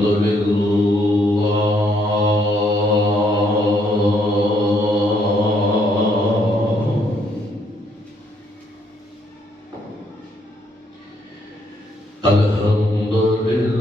فلا مضل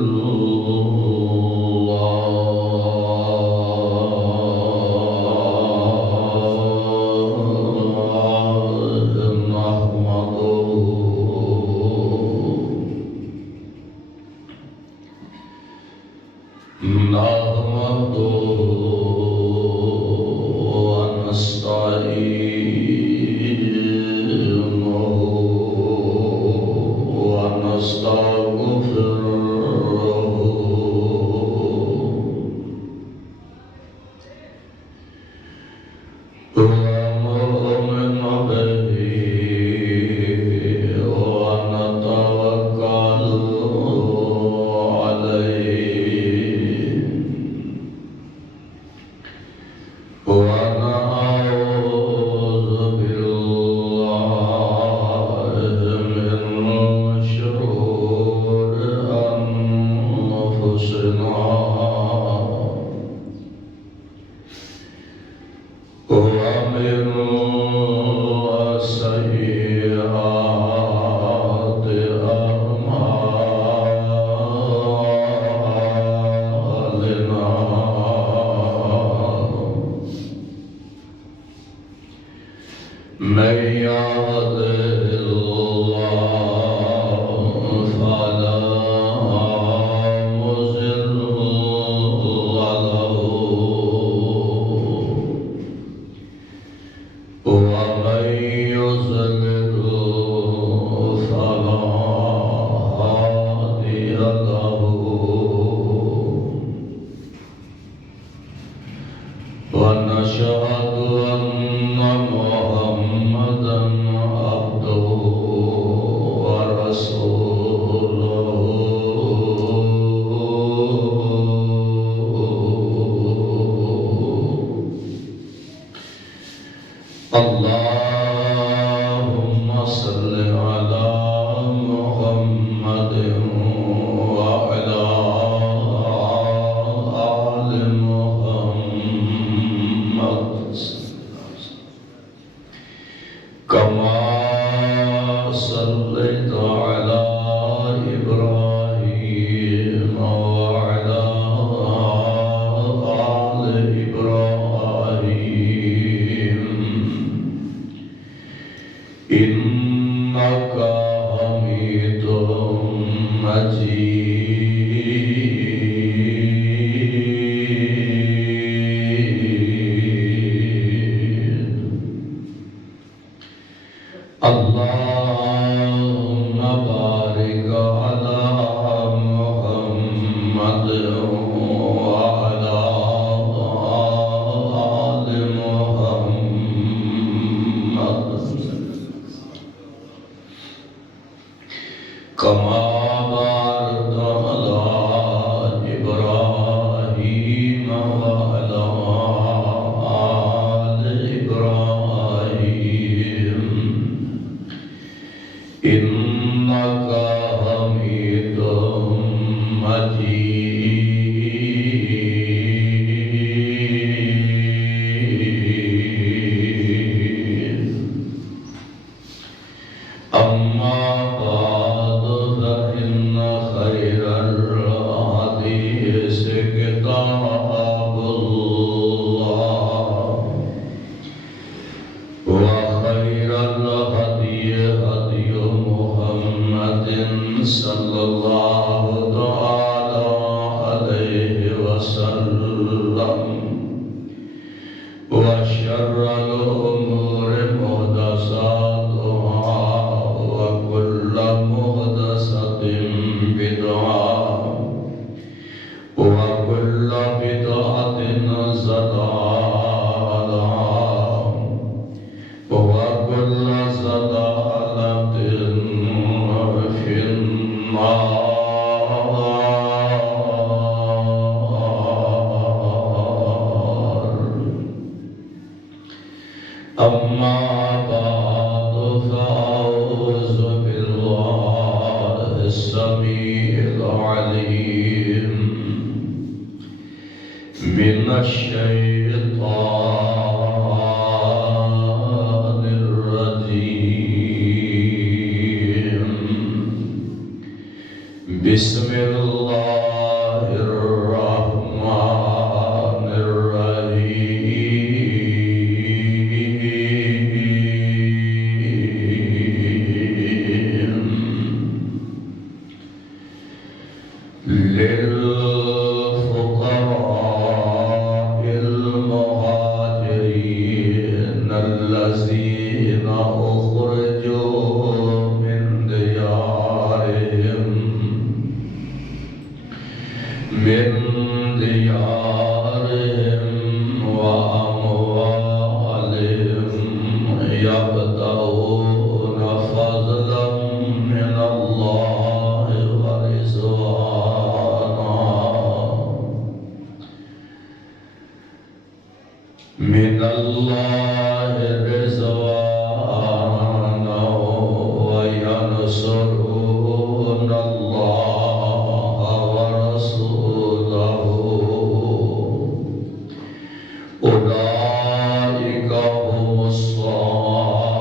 الشيطان الرجيم بسم الله الرحمن الرحيم للفقراء المهاجرين الذين أخرجوا من ديارهم وأموالهم يبتغون فضلا من الله ورضوانا وينصرون الله ورسوله أولئك هم الصادقون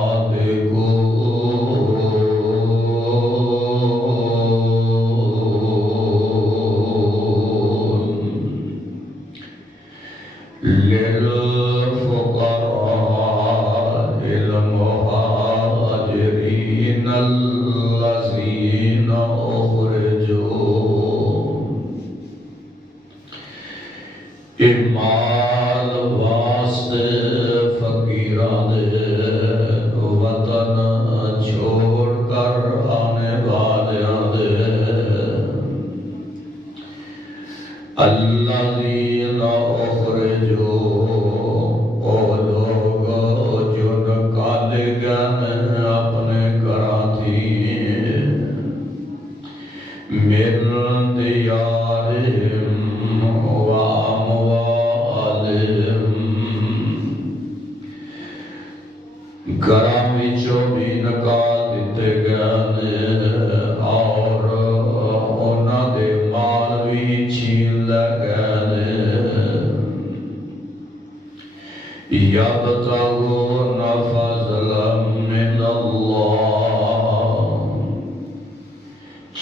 للفقراء المهاجرين الذين أخرجوا مال واسطے فقیران وطن چھوڑ کر آنے والیاں دے الذین اخرجوا او لوگ جو نکالے گئے اپنے گھراں تھی من دیارہم گھراں وچوں بھی نکال دتے گئے اور انہاں دے مال بھی چھین لے گئے یبتغون فضلا من اللہ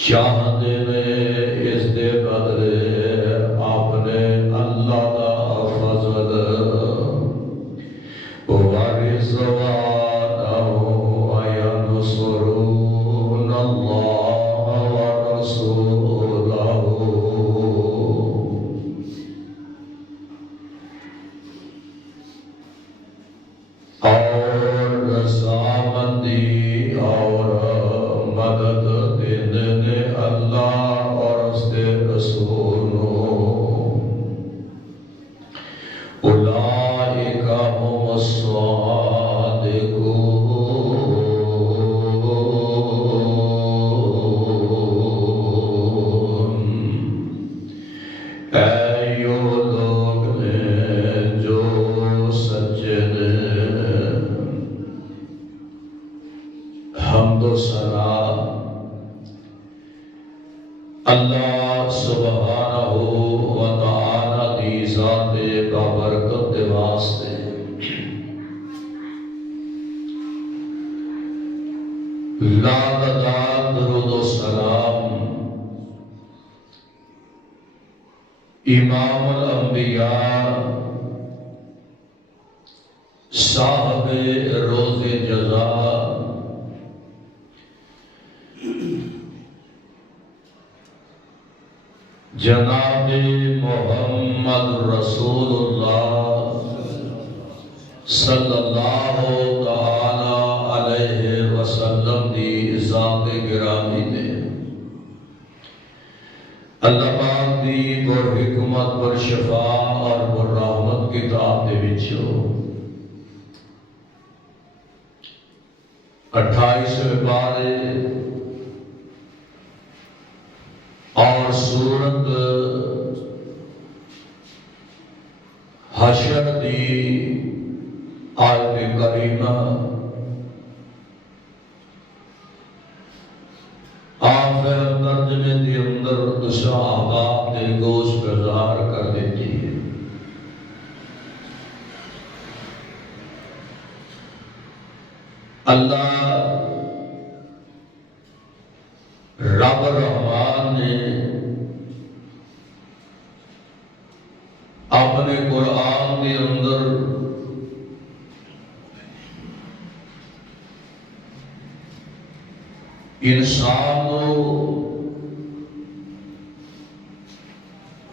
چاہتے نے اس دے بدلے اپنے اللہ دا فضل ورضوانا وینصرون اللہ ورسولہ اور رضامندی اور مدد دینے اللہ اور اس کے رسولوں اولئک هم الصادقون ایو لوگ نے جو سچے نے حمد و ثنا اللہ سبحانہ و تعالی دی ذات بابرکت دے واسطے لعنت درود و سلام امام الانبیاء صاحب روز جزا جناب محمد رسول اللہ صلی اللہ تعالی علیہ وسلم دی ذات گرامی دے اللہ پاک دی پر حکمت پر شفا اور پر رحمت کتاب دے وچوں 28 پارے اور سورت حشر دی آیت کریمہ آخر ترجمے دی اندر صحابہ دے گوش گزار کر دیتی ہے اللہ رب الرحمن نے اپنے قرآن کے اندر انسان کو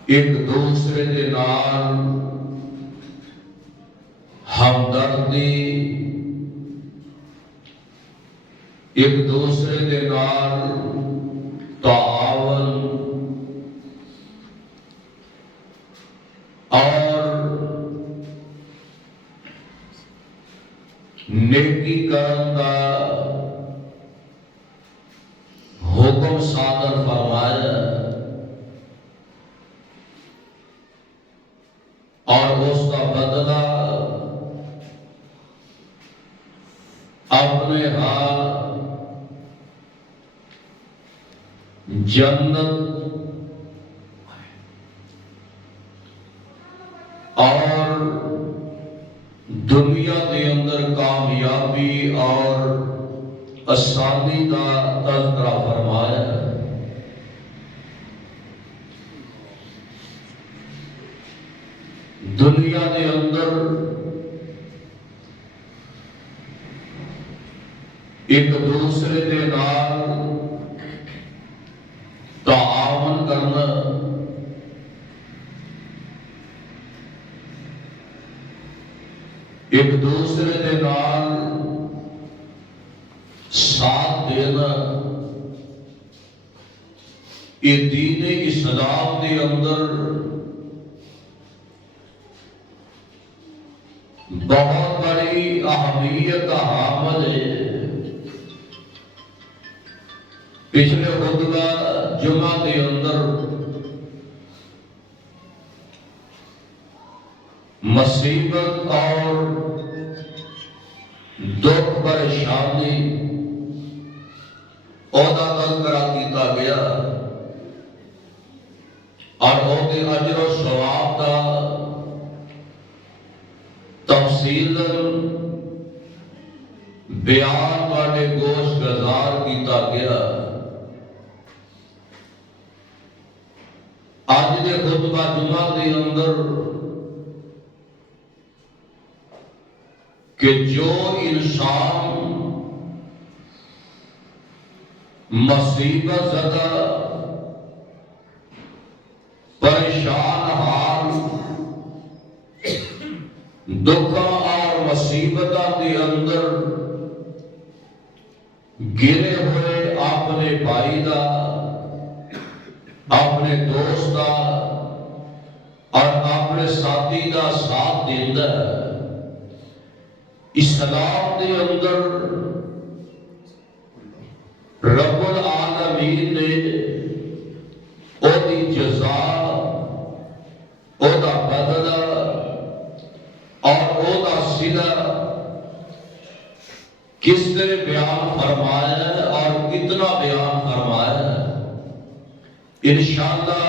ایک دوسرے کے نال ہمدردی، ایک دوسرے کے نال تعاون اور نیکی کرن کا حکم صادر فرمایا، اور اس کا بدلہ اپنے ہاں جنت اور دنیا کے اندر کامیابی اور آسانی کا تذکرہ فرمایا۔ دنیا کے اندر ایک دوسرے کے نال تعاون کرنا، ایک دوسرے کے نال ساتھ دینا، یہ دین اسلام کے اندر بہت بڑی اہمیت کا حامل ہے۔ پچھلے خطبہ جمعہ کے اندر مصیبت اور دکھ پریشانی عہدہ تذکرہ کیتا گیا اور عہدے اجر و ثواب کا تفصیل بیان والے گوش گزار کیتا گیا۔ آج کے خطبہ جمعہ کے اندر کہ جو انسان مصیبت زدہ پریشان حال دکھا اور مصیبتوں کے اندر گرے ہوئے اپنے بھائی دا، اپنے دوست دا اور اپنے ساتھی دا ساتھ دیتا ہے، اسلام کے اندر رب العالمین نے اودی جزا، اودا بدلہ اور اودا صلہ کس طرح بیان فرمایا ہے اور کتنا بیان فرمایا ہے، انشاءاللہ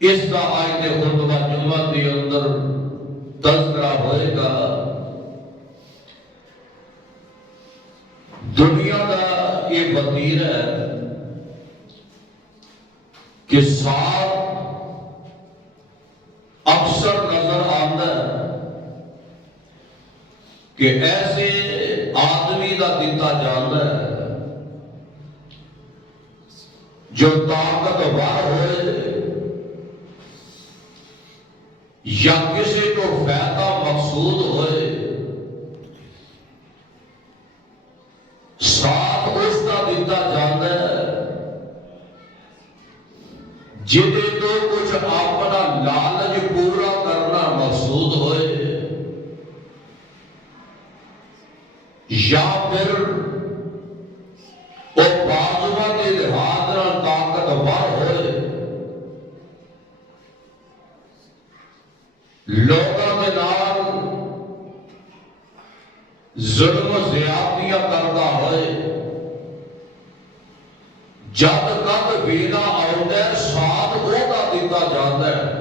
اس کا آیت خطبہ جمعہ کے اندر تذکرہ ہوئے گا۔ دنیا کا یہ وطیر ہے کہ ساتھ اکثر نظر آتا ہے کہ ایسے آدمی کا دیتا جاتا ہے جو طاقتور ہوئے یا کسی کو فائدہ مقصود ہوئے، ساتھ اس کا دیتا جاتا ہے جنہیں تو کچھ اپنا لالچ پورا کرنا مقصود ہوئے یا پھر وہ بازوہ کے لحاظ نہ طاقتور ہوئے، لوگوں کے نال ظلم و زیادتیاں کرتا ہوئے، جب تک ویلا آتا ہے ساتھ اوہدا دیتا جاتا ہے۔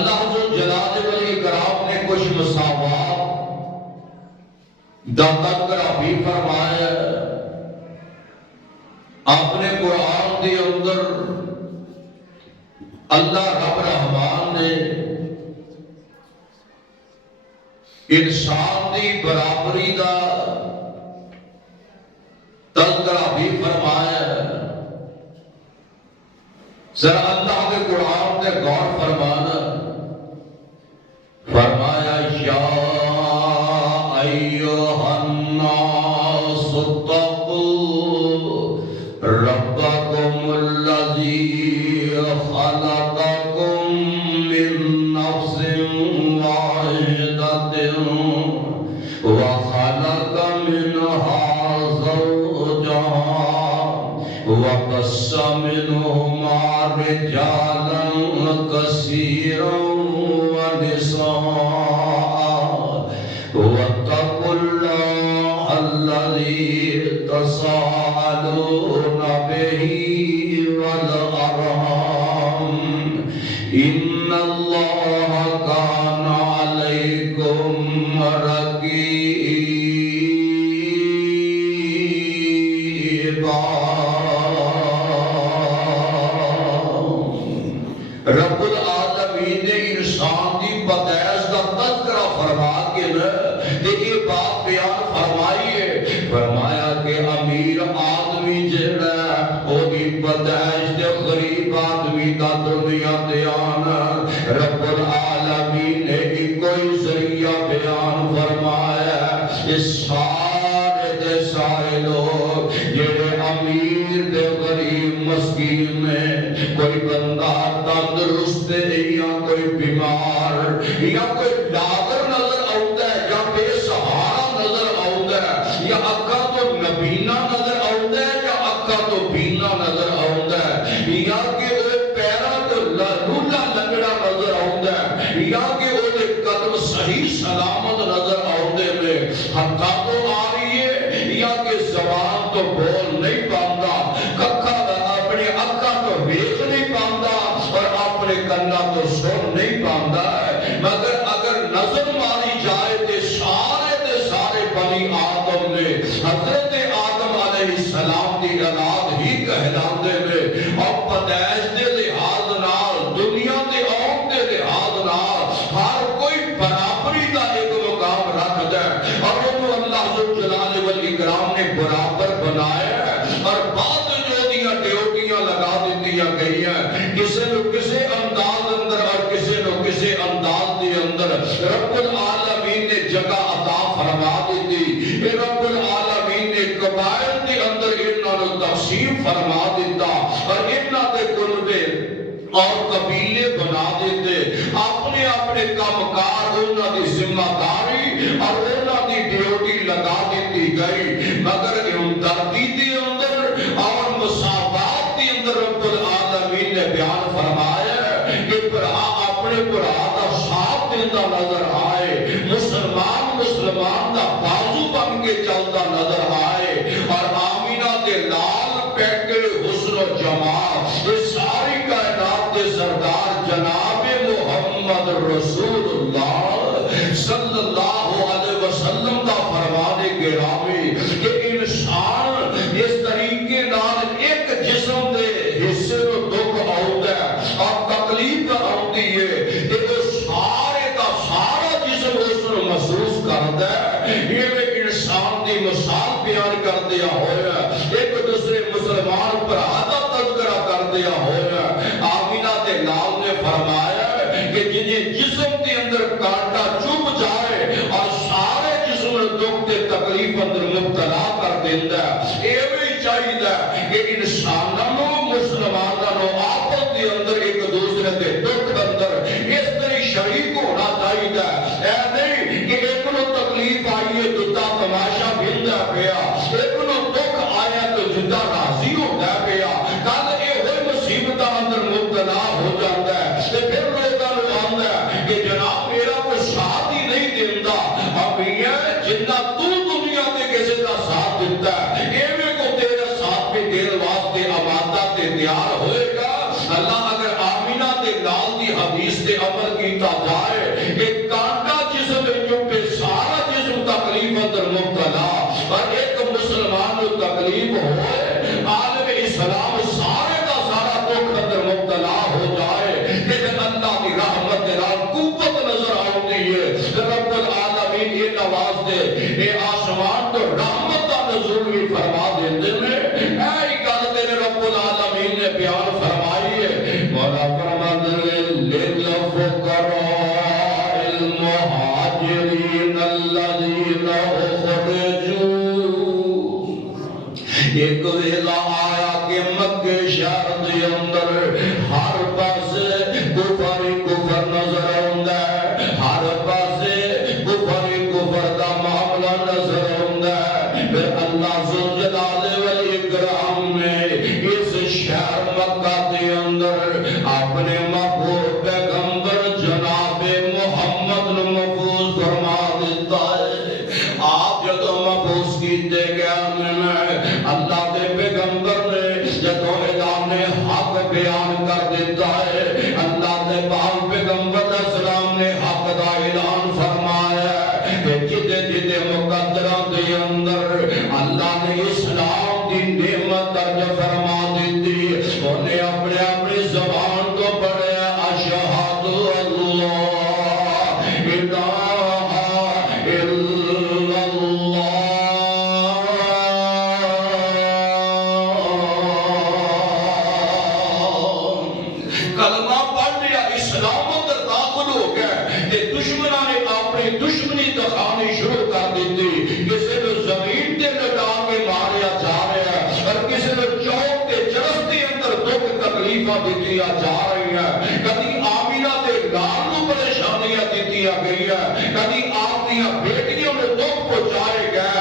اللہ ذو جلال والاکرام نے کچھ مساوات دا تذکرہ بھی فرمایا اپنے قرآن کے اندر اللہ رب رحمان نے انسان کی برابری دا تذکرہ بھی فرمایا ذرا اللہ کے قرآن کے غور فرمانا فرمایا یا ایھا الناس اتقوا ربکم الذی خلقکم من نفس واحدۃ وخلق منها زوجها وبث منهما رجالا كثيرا ونساء واتقوا الله الذي تساءلون به والأرحام إن الله كان عليكم رقيبا رب العالمین نے انسان کی پیدائش کا تذکرہ فرما کے یہ بات بیان فرمائی ہے فرمایا کہ امیر آدمی جڑا وہ بھی پیدائش دے غریب آدمی کا دنیا تے آنا رب العالمین نے کوئی ذریعہ بیان فرمایا اس سارے دے سارے لوگ جڑے امیر دے غریب مسکین میں کوئی بندہ تندرست یا کوئی بیمار یا کوئی ڈاگر نظر آتا ہے یا بے سہارا نظر آتا ہے یا اکھا تو نبینا نظر آتا ہے یا اکھا تو بینا نظر آتا ہے یا کہ وہ پیرا تو لولا لنگڑا نظر آتا ہے یا کہ وہ قدم صحیح سلامت نظر آتے میں ہتھا تو آ رہی ہے یا کہ زبان تو بول نہیں پاتا ککھا اپنے اکھا تو ویکھ نہیں پاتا اور اپنے کنا تو سن نہیں پاتا ہے مگر اگر نظر ماری جائے تو سارے بنی آدم نے حضرت آدم علیہ السلام کی اولاد ہی کہلاتے ہیں اور پیدائش کے لحاظ نال دنیا کے آن کے لحاظ نال ہر کوئی برابری کا ایک مقام رکھتا ہے اور وہ اللہ ذو جلال والاکرام نے برابر بنایا ہے اور بعد جو دیا ڈیوٹیاں لگا دیا گئی ہیں کسی نو کسی انداز اندر اور کسی نو کسی انداز کے اندر رب العالمین نے جگہ عطا فرما دیتی رب العالمین نے قبائل کے اندر انہاں نو تقسیم فرما دیتا اور انہاں دے کنبے اور قبیلے بنا دیتے اپنے اپنے کامکار انہاں دی ذمہ داری اور انہاں دی ڈیوٹی لگا دیتی گئی مگر ہمدردی کے اندر اور مساوات کے اندر رب العالمین نے بیان فرمایا کہ اپنے برا کا ساتھ دیتا نظر آئے مسلمان کا بازو بن کے چلتا نظر آئے اور آمینہ کے لال پیکے حسن و جمال یہ ساری کائنات کے سردار جناب محمد رسول اللہ صلی اللہ علیہ وسلم کا فرمانے گرامی کہ انسان اس طریقے نال ایک جسم دے حصے کو دکھ آؤتا ہے اور تکلیف آؤتی ہے کہ وہ سارے کا سارا جسم اس کو محسوس کرتا ہے یہ انسان کی مثال بیان کر دیا ہوا ایک دوسرے مسلمان پر آدھا تذکرہ کر دیا ہوا آمینہ کے لال نے فرمایا کہ جنہیں جسم کے اندر کانٹا چوب جائے اور سارے جسم دکھ کے تکلیف اندر مبتلا کر دیتا ہے یہ بھی چاہیے کہ انسانوں مسلمانوں آپس کے اندر ایک دوسرے کے دکھ اندر اس طرح شریک ہونا چاہیے اے نہیں کہ ایک نو تکلیف آئی ہے جدا تماشا بھندا پیا ایک نو دکھ آیا تو جدا راضی ہوتا پیا کل یہ ہوئی مصیبت اندر مبتلا ہو جاتا ہے پھر لوگوں کو آتا ہے کہ جناب میرا کوئی ساتھ ہی نہیں دیتا میاں جنہ تو دنیا کے کسی کا ساتھ دیتا ہے ایویں کو تیرا ساتھ بھی دیر واسطے السلام سارے کا سارا دکھ اندر مبتلا ہو جائے، لیکن اللہ کی رحمت نال قوت نظر آتی ہے۔ رب العالمین یہ نواز دے، اے آسمان تو رحمت کا نزول بھی فرما دیندے نے۔ اے گل تیرے رب العالمین نے بیان فرمائی ہے، مولا فرماتا ہے للفقراء المہاجرین الذین اخرجوا۔ ایک ویلا آیا کہ مکہ شہر دے اندر ہر پاسے کفر ہی کفر نظر آندا ہے، ہر پاسے کفر ہی کفر دا معاملہ نظر آندا ہے۔ پھر اللہ ذوالجلال والاکرام نے اس شہر مکہ دے اندر اپنے محبوب پیغمبر جناب محمد نو مبعوث فرما دیتا ہے۔ آپ جدوں مبعوث کیتے گئے اللہ دے پیغمبر نے جدوں اعلان حق بیان کر دیتا ہے، اللہ دے پاک پیغمبر علیہ السلام نے حق دا اعلان فرمایا کہ جدے جدے مقدرہ دے اندر اللہ نے اسلام دی نعمت درج فرما دیتی، انہیں اپنے اپنی زبان تو پڑھے اشہد اللہ الہ الا کلمہ پڑھ لیا، اسلام اندر داخل ہو گئے کہ دشمنوں نے اپنی دشمنی دکھانی شروع کر دیتی، کسی نے زمین تے لٹا کے ماریا جا رہا ہے اور کسی نے چوک تے چرستی اندر دکھ تکلیفاں دیتیا جا رہی ہیں، کبھی آمینہ تے لال کو پریشانیاں دیتیا گئی ہے، کبھی آپ دیا بیٹیوں نے دکھ پہنچائے گئے،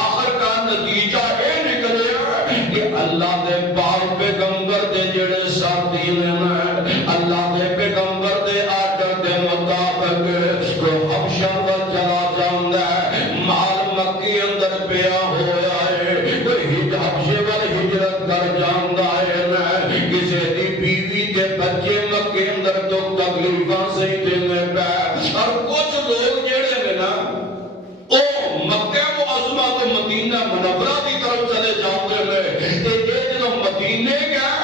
آخر کا نتیجہ یہ نکلے کہ اللہ دے پاک پیغمبر دے جڑے ساتھی نے اللہ دے پیغمبر دے آرڈر دے مطابق کو حبشہ ور چلا جاندا ہے، مال مکی اندر پیا ہویا ہے، کوئی حبشے ور ہجرت کر جاندا ہے، کسی دی بیوی تے بچے مکے اندر تو تکلیفاں سہی دینے پے، اور کچھ لوگ جڑے نے نا او مکہ معظمہ تو مدینہ منورہ دی طرف چلے جاندے نے، تے جدوں مدینے گئے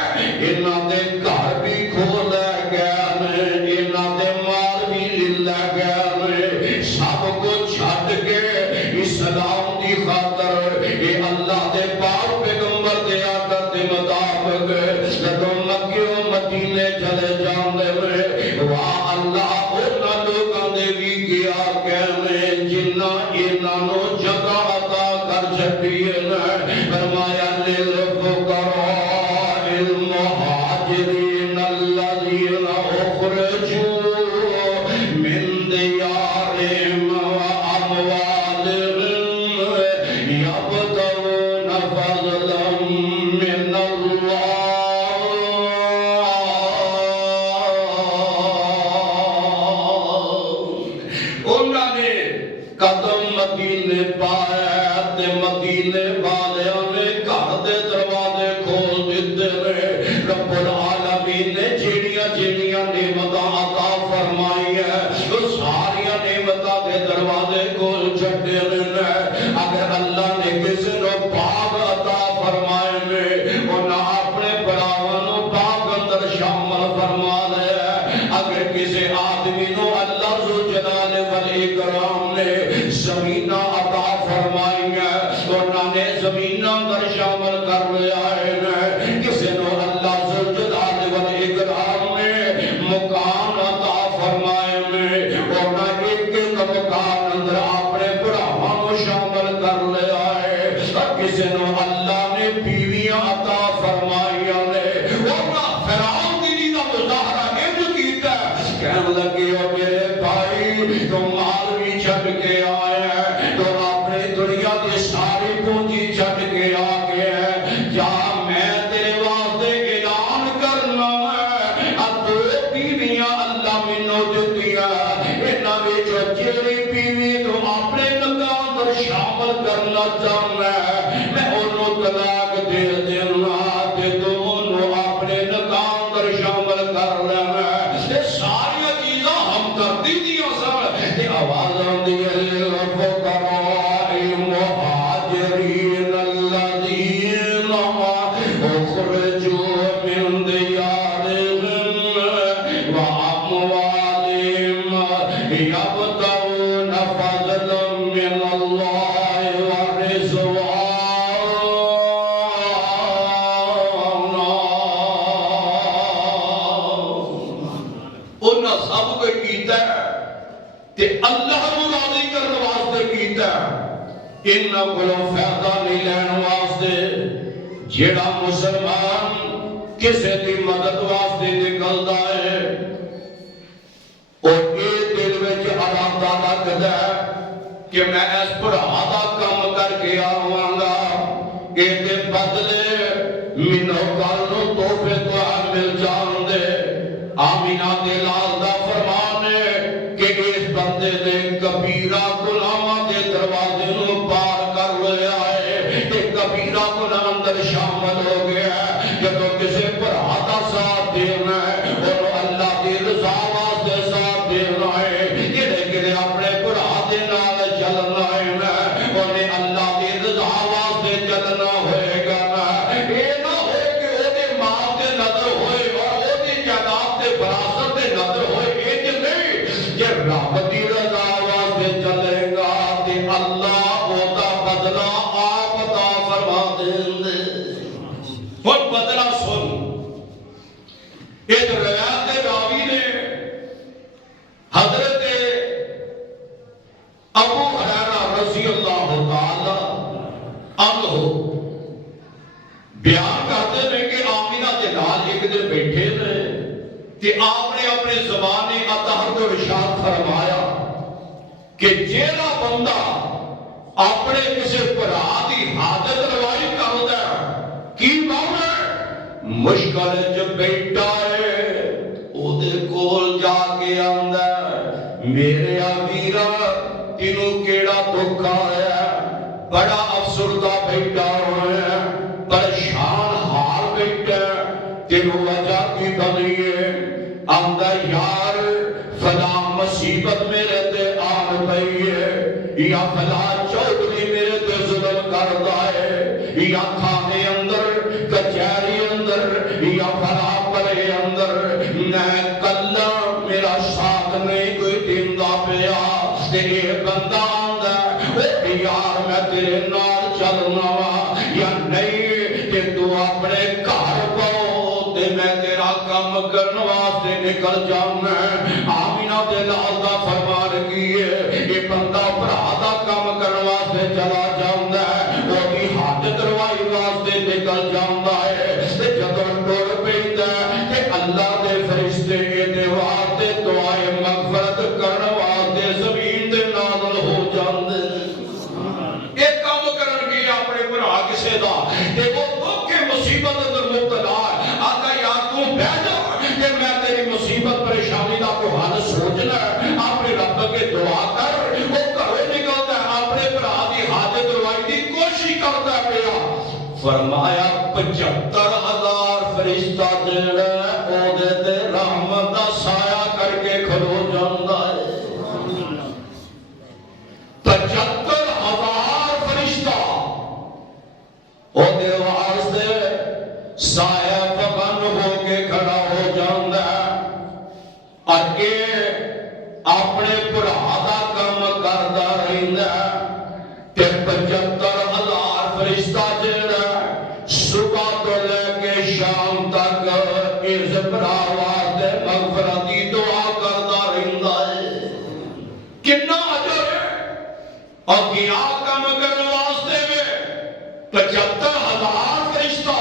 انہاں دے گھر بھی کھول لے گئے نے، انہاں دے مال بھی لے گئے نے، سب کو چھڈ کے اسلام دی خاطر اے اللہ دے پاک پیغمبر دے آرڈر دے مطابق جدوں مکے و مدینے چلے جاندے نے، واہ اللہ انہاں لوکاں دے بھی کیا کہنے جنہاں انہاں نو جگہ عطا کر چھڈی ہے، فرمایا للفقراء المہاجرین الذین اخرجوا من دیارہم واموالہم یبتغون فضلا من اللہ، انہوں نے قدم مدینے پایا تے مدینے والیاں نے گھر دے دروازے کھول دیتے نے، رب العالمین نے جڑیاں جڑیاں نعمتاں عطا فرمائی ہے وہ ساریاں نعمتاں دے دروازے کھول چھڈے نے۔ اگر اللہ نے کسی نو باغ عطا فرمائے نے انہاں اپنے براواں نو باغ اندر شامل فرما لیا، اگر کسی آدمی نو اللہ ذوالجلال والاکرام نے زمینہ عطا فرمائی ہے انہاں نے زمینہ اندر شامل کر لیا ہے، کسی نو اللہ ذوالجلال والاکرام نے مکان عطا فرمائے ہیں انہاں ایک ایک مکان اندر اپنے بڑھاواں کو شامل کر لیا ہے، اور کسی نو اللہ نے بیویاں عطا فرمائیاں نے انہاں فرعون دی دا مظاہرہ انج کیتا کہنے لگے او میرے بھائی تم مال بھی چھڈ کے آئے ہیں تو اپنے دنیا کی ساری پونجی چھڈ کے آ گئے ہیں، جا میں تیرے واسطے اعلان کرنا ہے دو بیویاں اللہ مینوں دتیاں، انہاں وچوں جیڑی بیوی تو اپنے نکاح اندر شامل کرنا چاہنا ہے میں انہوں طلاق دے دینا تے تو انہوں اپنے نکاح اندر شامل کر لینا ہے، یہ ساری چیزاں ہم کردی دیاں سن تے آواز آندی ہے للفقراء المہاجرین الذین اخرجوا انہاں کولوں فائدہ نہیں لین واسطے جیڑا مسلمان کسے دی مدد واسطے نکلدا ہے اور اے دل وچ ارادہ رکھدا ہے کہ میں اس بھرا دا کم کر کے آواں گا اے دے بدلے مینوں کل نوں تحفے تو مل جان دے آمینہ دے لال دا فرمان ہے کہ اس بندے نے کبیرہ گناہاں دے دروازے نوں پار کر لیا ہے کہ کبیرہ گناہ اندر شامل ہو گیا ہے جدوں کسے بھرا دا ساتھ دینا ہے اور اللہ دی رضا واسطے ساتھ دینا ہے کہ اپنے بھرا دے نال چلنا ہے انہیں اللہ دی رضا واسطے چلنا ہوئے گا اے نہ ہوئے کہ او دے ماں دے نظر ہوئے اور او دی جائیداد دے وراثت دے نظر ہوئے اے نہیں کہ رب دی رضا واسطے چلے گا تے اللہ او دا بدلہ آپ عطا فرما دیں دے اور بدلہ سن ایک روایت راوی نے حضرت ابو ہریرہ رضی اللہ تعالی عنہ بیان کرتے ہیں کہ آمینہ دے نال ایک دن بیٹھے تھے کہ آپ نے اپنے زبان اطہر کو ارشاد فرمایا کہ جیڑا بندہ اپنے کسی بھرا دی حاجت روائی کردا ہے کی مانا مشکل جو بیٹھا ہے او دے کول جا کے آندا میرے ویرا تینوں کیڑا دکھ آیا بڑا افسردہ بیٹھا ہوا ہے پریشان حال بیٹھا تینوں وجہ کی بنی ہے آندا یار فلاں مصیبت میرے تے آن پئی ہے یا فلاں چودھری میرے تے ظلم کردا ہے یا تھانے اندر کچہری اندر یا فلاں پرے اندر میں کلا میرا ساتھ نہیں کوئی دیندا پیا تیرے بندہ آندا اے یار میں تیرے نال چلنا وا یا نہیں کہ تو اپنے گھر پاؤ تے میں تیرا کم کرن واسطے نکل جاؤں آمینہ دے لال دا فرمان کیے یہ بندہ بھرا دا کم کرن واسطے چلا جاؤں او دی حاجت روائی واسطے نکل جاؤں تے جدوں ٹر پیندا کہ اللہ دے فرشتے دے واسطے دعائے مغفرت کرن واسطے زمین دے نازل ہو جاندے اے کم کرن گے اپنے بھرا کسے دا تے وہ دکھ مصیبت اندر مبتلا ہے آقا یار تو بیٹھ جا کہ میں تیری مصیبت پریشانی دا کوئی حل سوچنا ہے اپنے رب کے دعا کر وہ گھروں نکلتا ہے اپنے بھرا دی حاجت روائی دی کوشش کرتا پیا فرمایا 75,000 فرشتہ جڑا او دے تے رحمت دا سایہ کر کے کھلو جاندا ہے 75,000 فرشتہ او دے واسطے سایہ پابند ہو کے کھڑا ہو جاندا ہے اور اے اپنے بھرا دا کم کردا رہندا تے 75,000 فرشتہ جڑا صبح تو لے کے شام تک اس بھرا واسطے مغفرت دی دعا کردا رہندا ہے کتنا اجر ہے اور کیا کم کرنے واسطے میں 75,000 فرشتہ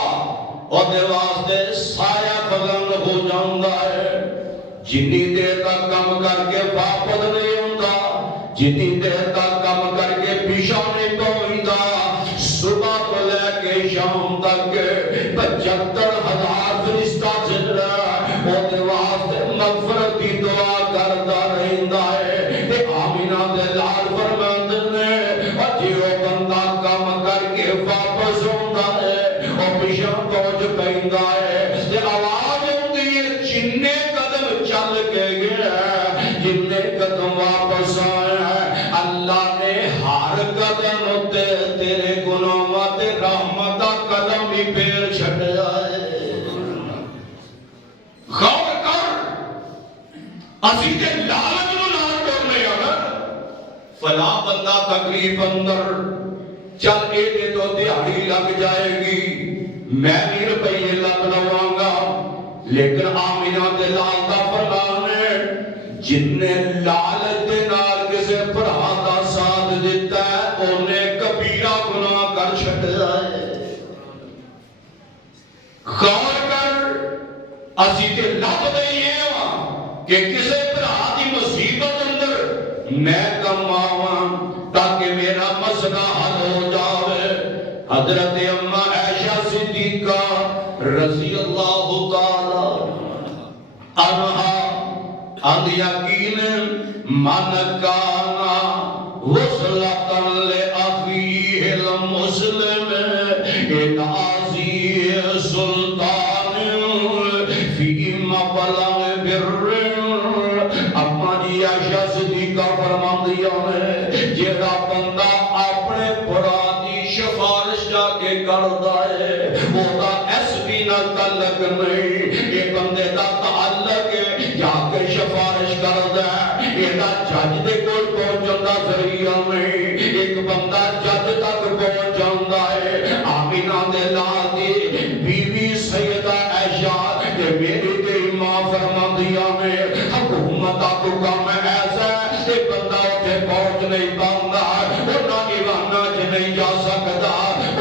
اور دے واسطے سایہ بلند ہو جاندا ہے جنی دیر تک کم کر کے واپس نہیں ہوندا جنی دیر تک کم کر کے پیچھے نہیں پہنچدا صبح تو لے کے شام تک 75,000 فرشتہ جڑا او دے واسطے مغفرت دی دعا کردا رہندا ہے تے آمینہ دے لال فرماندے نے او جیو بندہ کم کر کے واپس ہوندا ہے او پیچھے پہنچ پیندا ہے تے آواز ہوندی ہے جننے قدم چل کے گیا جننے قدم واپس آیا اللہ نے ہر قدم تے تیرے گناہاں تے رحمت دا قدم ہی پھیر چھڈیا ہے غور کر اسی تے لالچ نوں نال ٹرنے آ فلاں بندہ تکلیف اندر چل اے دے تو دیہڑی لگ جائے گی میں بھی روپیے لگ لواں گا لیکن آمینہ دے لال دا فرمان ہے جن نے لالچ دے نال کسے بھرا دا ساتھ دیتا ہے انہیں کبھی غور کر اسی تے لب دئیے کہ کسے بھرا دی مصیبت اندر میں کماواں تاکہ میرا مسئلہ حل ہو جاوے۔ حضرت اما عائشہ صدیقہ رضی اللہ تعالی عنہا ان یقین من کانا وصلتا لأخیہ المسلم اتعزی سلطان فی مبلغ بر۔ اما جی عائشہ صدیقہ فرما دیا ہے جیڑا بندہ اپنے پرانی سفارش جا کے کردا ہے وہ دا ایس پی نہ تعلق نہیں، یہ بندے دا تعلق ہے جا کے سفارش کردا ہے، یہ دا جج دے کول پہنچن دا ذریعہ نہیں، ایک بندہ جج تک پہنچ جاندا ہے۔ آمینہ دے لال دی بیوی سیدہ عائشہ تے میری تے ماں فرما دیا میں حکومت کو کام ایسا ہے کہ بندہ اٹھے پہنچ نہیں پاؤں گا، انہاں ایوانہ چ نہیں جا سکتا،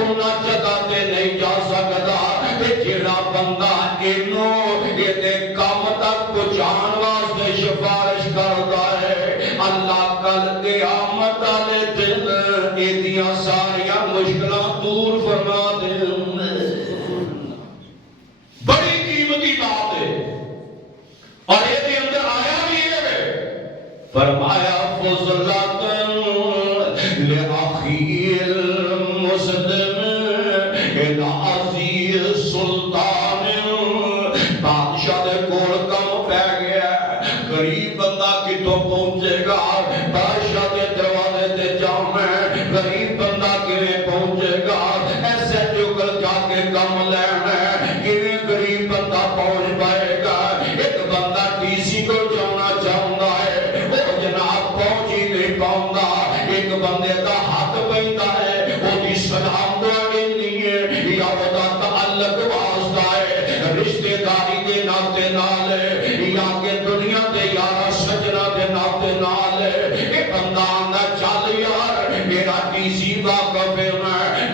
انہاں جگہ تے نہیں جا سکتا، تے جیڑا بندہ انہوں یہ دے کام تک پہنچان واسطے سفارش کرتا ہے اللہ کل قیامت والے دن ایدیاں ساریاں مشکلاں دور فرما دے۔ بڑی قیمتی بات ہے اور یہ دے اندر آیا بھی ہے، فرمایا فضلت لأخی المسلم العزیز سلطان۔ بادشاہ دے کول کم پہ گیا، غریب بندہ کتوں پہنچے گا، بادشاہ دے دروازے تے جانا ہے، غریب بندہ کیویں پہنچے گا، ایسے جو کل جا کے کم لینا ہے، کیویں غریب بندہ پہنچ پائے گا۔ ایک بندہ ڈی سی کو جانا چاہتا ہے، وہ جناب پہنچ ہی نہیں پاؤں گا، ایک بندے دا ہاتھ پہنتا ہے، وہ دی سلام دوڑی نہیں ہے، یا وہ دا تعلق واسطہ ہے، رشتہ داری کے ناتے نال ہے، یا کہ دنیا دے یارا سجنا دے ناتے نال ہے۔ ایک بندہ آندا چل یار میرا ڈی سی واقف ہے،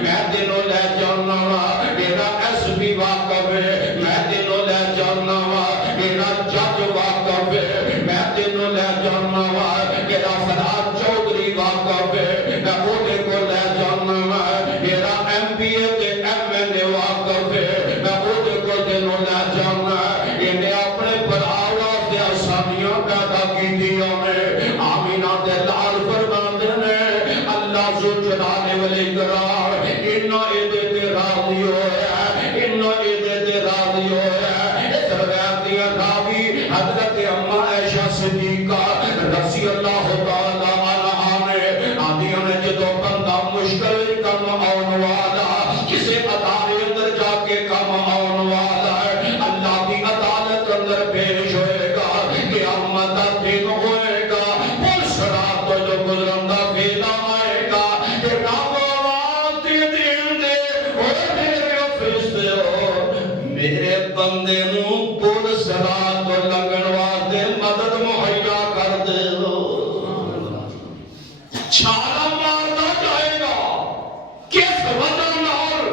میں تینوں لے جانا وا، میرا ایس پی واقف ہے، میں تینوں لے جانا وا، میرا جج واقف ہے، میں تینوں لے جانا وا، میرا فلان چودھری واقف ہے، میں اونے کو لے جانا وا، میرا ایم پی اے تے ایم این اے واقف ہے، میں اونے کو تینوں لے جانا۔ انہیں اپنے بھراوا تے آسانیاں پیدا کیتیاں میں آمینہ دے لال فرماندے نے اللہ ذو جلال والاکرام انہاں ایدے تے راضی ہویا ہے، انہاں ایدے تے راضی ہویا ہے۔ اس روایت دیا راوی حضرت اما عائشہ صدیقہ رضی اللہ تعالی عنہا نے آدھیوں نے جدو بندہ مشکل کم آن والا کسے ادارے اندر جا کے کم آن والا ہے، اللہ کی عدالت اندر پیش ہوئے گا، قیامت کا دن ہوئے گا، پل صراط تو جو گزرندہ ویلا آئے گا کہ رب آواز دین دے اور میرے فرشتے ہو میرے بندے نو پل صراط تو لنگن واسطے مدد مہیا کر دے ہو۔ چھالا مارتا جائے گا کس وجہ نال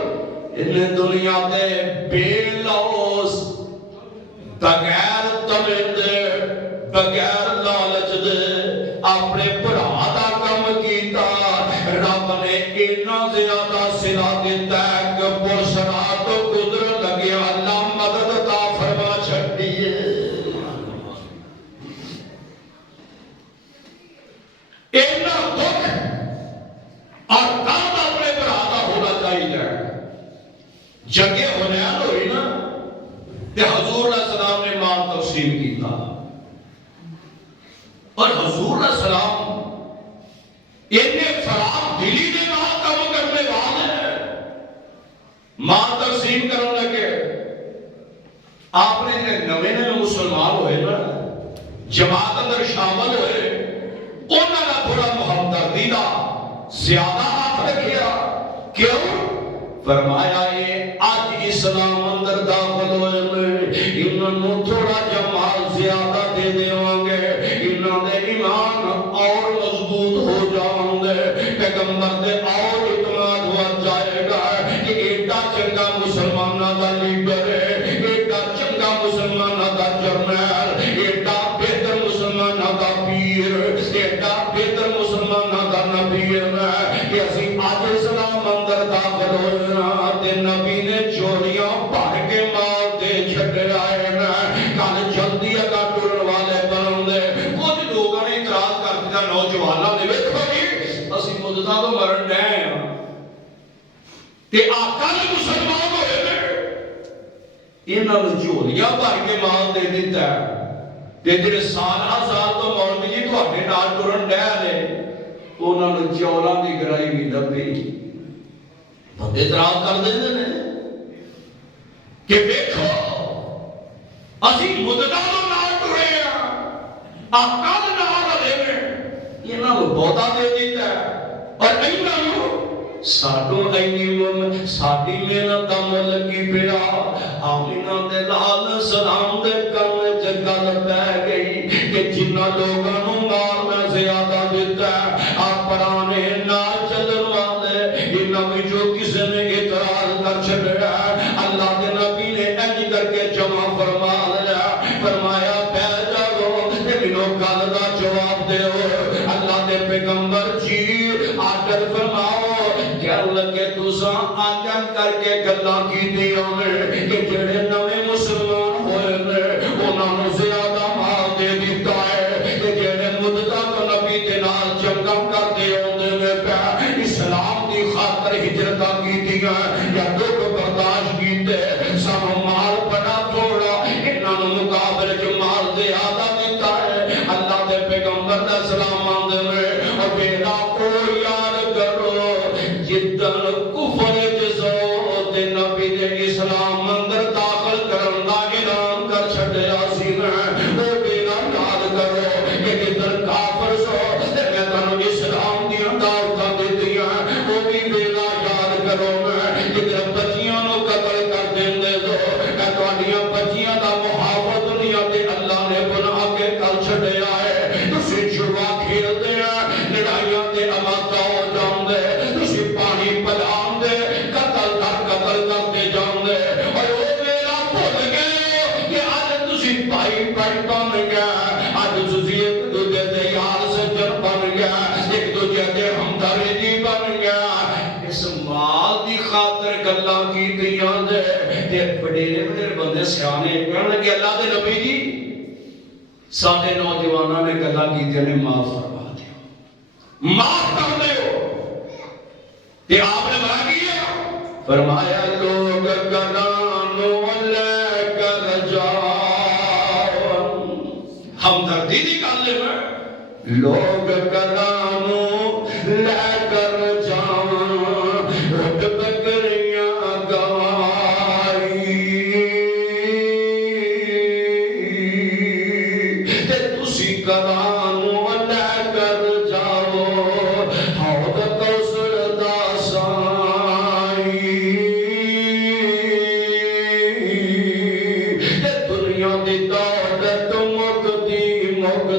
انہیں دنیا دے بے لوس بغیر تمے دے بغیر لالچ دے اپنے بھرا دا کم کیتا، رب نے اتنا زیادہ صلہ دیتا ہے کہ پرسرات تو گزر لگے اللہ مدد عطا فرما چھٹی ہے۔ اتنا دکھ اور درد اپنے بھرا دا ہونا چاہیے۔ جنگیں حنین ہوئی نا کہ حضور علیہ السلام نے مال تقسیم کیتا اور حضور علیہ السلام انہیں فرام دلی دے نال کم کرنے والے مال تقسیم کرنے لگے۔ آپ نے نوے مسلمان ہوئے نا جماعت اندر شامل ہوئے، انہوں نے تھوڑا ہمدردی دا زیادہ ہاتھ رکھیا، کیوں؟ فرمایا یہ آج اسلام اندر داخل ہوئے انہوں تھوڑا جمال زیادہ دے دیوان گے، انہوں نے ایمان اور مضبوط ہو جاؤں گے، پیغمبر دے اور اعتماد ہوا جائے گا کہ ایڈا چنگا مسلمانہ دا لیڈر تے آقا نے مسلمان ہوئے نے انہاں نوں جھولیاں بھر کے مال دے دیتا ہے تے جڑے سال تو مولوی جی تہاڈے نال ٹرن ڈے نے انہاں نوں چولاں دی گرائی نہیں لبھی بندے اعتراض کر دیندے نے کہ دیکھو اسی مدداں نال ٹرے ہاں آقا دے نال رلے نے انہاں نوں بہتا دے دیتا ہے اور انہاں نوں ساڈوں ساڈی محنت دا مل کی پیا آمینہ دے لال سلام دے کن چ گل پہ گئی کہ جنہ لوگاں نوں مال میں زیادہ دیتا ہے آپ پرانے نہ چلن والے انہاں وچوں کسے نے اعتراض کر چھڈیا اللہ دے نبی نے انج کر کے جمع فرما لیا فرمایا پہ جاؤ تے مینوں گل دا جواب دیو اللہ دے پیغمبر جی آرڈر فرماؤ کہن لگے تساں آجاں کر کے گلاں کیتیاں نے کہ جڑے نویں مسلمان ہوئے نے انہاں نوں زیادہ مال دے دیتا ہے کہ جڑے مدتاں تو نبی دے نال جنگاں کردے اوندے نے پیا اسلام دی خاطر ہجرتاں کیتیاں یا دکھ برداشت کیتے سانوں مال بڑا تھوڑا انہاں نوں مقابلے وچ مال زیادہ دیتا ہے اللہ دے پیغمبر دا سلام آندے نے اور میرا او یاد کرو جدن کفر جزو دے نبی دے اسلام اندر داخل کرن دا اعلان کر چھڈیا سی نا او میرا یاد کرو کہ جدن کافر سو تے میں تانوں اسلام دی دعوتاں دتیاں او بھی میرا یاد کرو میں جدن بچیاں نوں قتل کر دیندے سو اے تہاڈیاں بچیاں دا محافظ دنیا تے اللہ نے بنا کے کل چھڈیا ہے تسی جوا کھیلدے لڑائیاں تے اماتا ہو جاندے تسی پانی پلان دے قتل کرتے جاندے اور او میرا بھول گئے کہ آج تسی بھائی بن گیا آج تسی ایک دوجے دے یار سجن بن گیا ایک دوجے دے ہمدردی بن گیا اس مال دی خاطر گلاں کیتیاں دے تے بڑے بندے سیانے کہن لگے اللہ دے نبی جی ساڈے نوجواناں نے گلاں کیتیاں نے معاف فرما دیو معاف کر دیو تے آپ نے بڑا کیا فرمایا لوگ گرانوں لے کر جاؤ ہمدردی دی گل ہے لوگ گرانوں لے کر جاؤ اٹھ بکریاں گوائی تے تسی گرانوں لے کر جاؤ حوض کوثر دا سائی تے دنیا دی دولت مکدی اور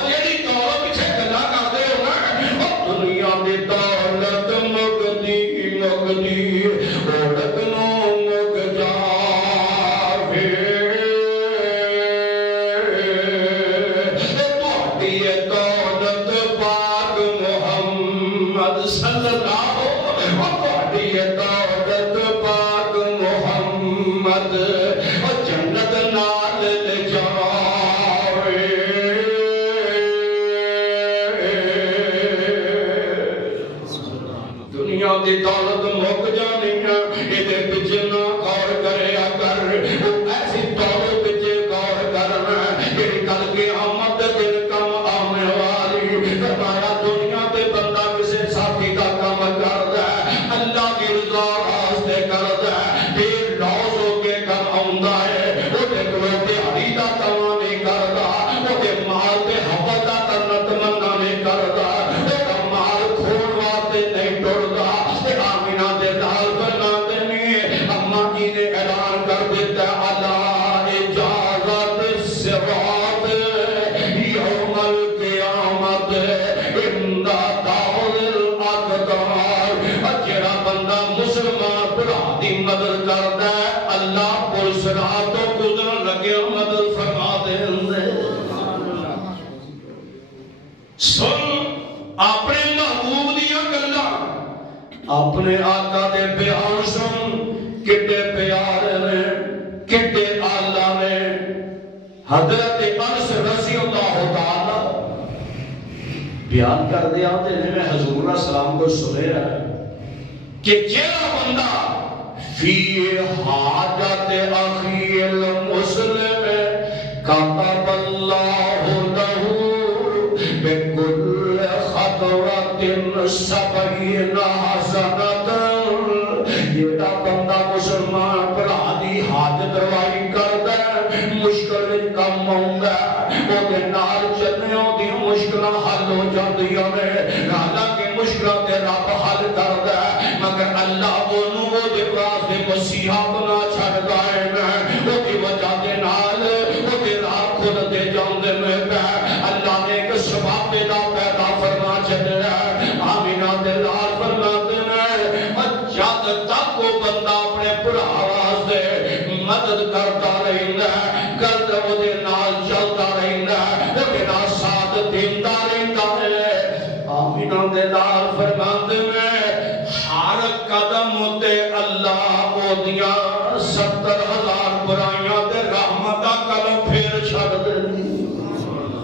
جیڑی دولت پیچھے گلاں کردے ہو نا او دنیا دی دولت مکدی عورت نوں مک جاوے تہاڈی دولت پاک محمد صلی اللہ تہاڈی دولت پاک محمد جنت نال لے جاوے دنیا دی دولت مک جانی ہے اے پیچھے نہ غور کریا کر ایسی دولت پیچھے غور کرنا جڑی کل قیامت دے دن کم آنے والی فرمایا دنیا تے بندہ کسے ساتھی دا کام کردا ہے اللہ دی رضا واسطے کردا ہے بے لوز ہو کے کم آوندا ہے او تے کوئی دیہاڑی دا کام نہیں کردا او تے مال تے حوا دا تنت مننا نہیں کردا او دا مال کھون واسطے نہیں ٹردا تے آمینہ دے نال بنا دے اما جی نے اعلان کر دیتا اللہ اجازت الصراط یوم القیامت اندہ داول الاقدار جڑا بندہ مسلمان بھرا دی مدد کردا ہے اللہ پل صراط تو گزرن لگے مدد فرما دے سن اپنے محبوب دیاں گلاں اپنے آقا دے بیان سن کڈے پیارے نے کڈے آلہ نے حضرت انس رضی اللہ تعالی بیان کر دیا تے میں حضور علیہ السلام کو سنے رہا کہ جیڑا بندہ فی حاجت اخی المسلم کتب اللہ لہ بکل خطوۃ 70 حسنۃ. جیڑا بندہ مسلمان بھرا دی حاجت روائی کردا مشکل وچ کم آوندا او دے نال چلنے دی مشکلاں حل ہو جاندیاں نے. حالانکہ مشکلاں تے رب حل کردا مگر اللہ اونوں او دے واسطے مسیحا بنا چھڑدا ہے. او دی وجہ دے نال او دے راہ کھل دے جاندے نے. اللہ نے ایک سبب پیدا فرما چھڈیا. آمینہ دے لال فرماتے ہیں جد تک وہ بندہ اپنے بھرا واسطے مدد کرتا رہندا گل او دے نال چلتا رہندا او دے نال ساتھ دیندا رہندا ہے. آمینہ دے لال فرماتے ہیں ہر قدم تے اللہ او دیاں 70,000 برائیاں تے رحمت دا قلم پھیر چھڑ دیندا.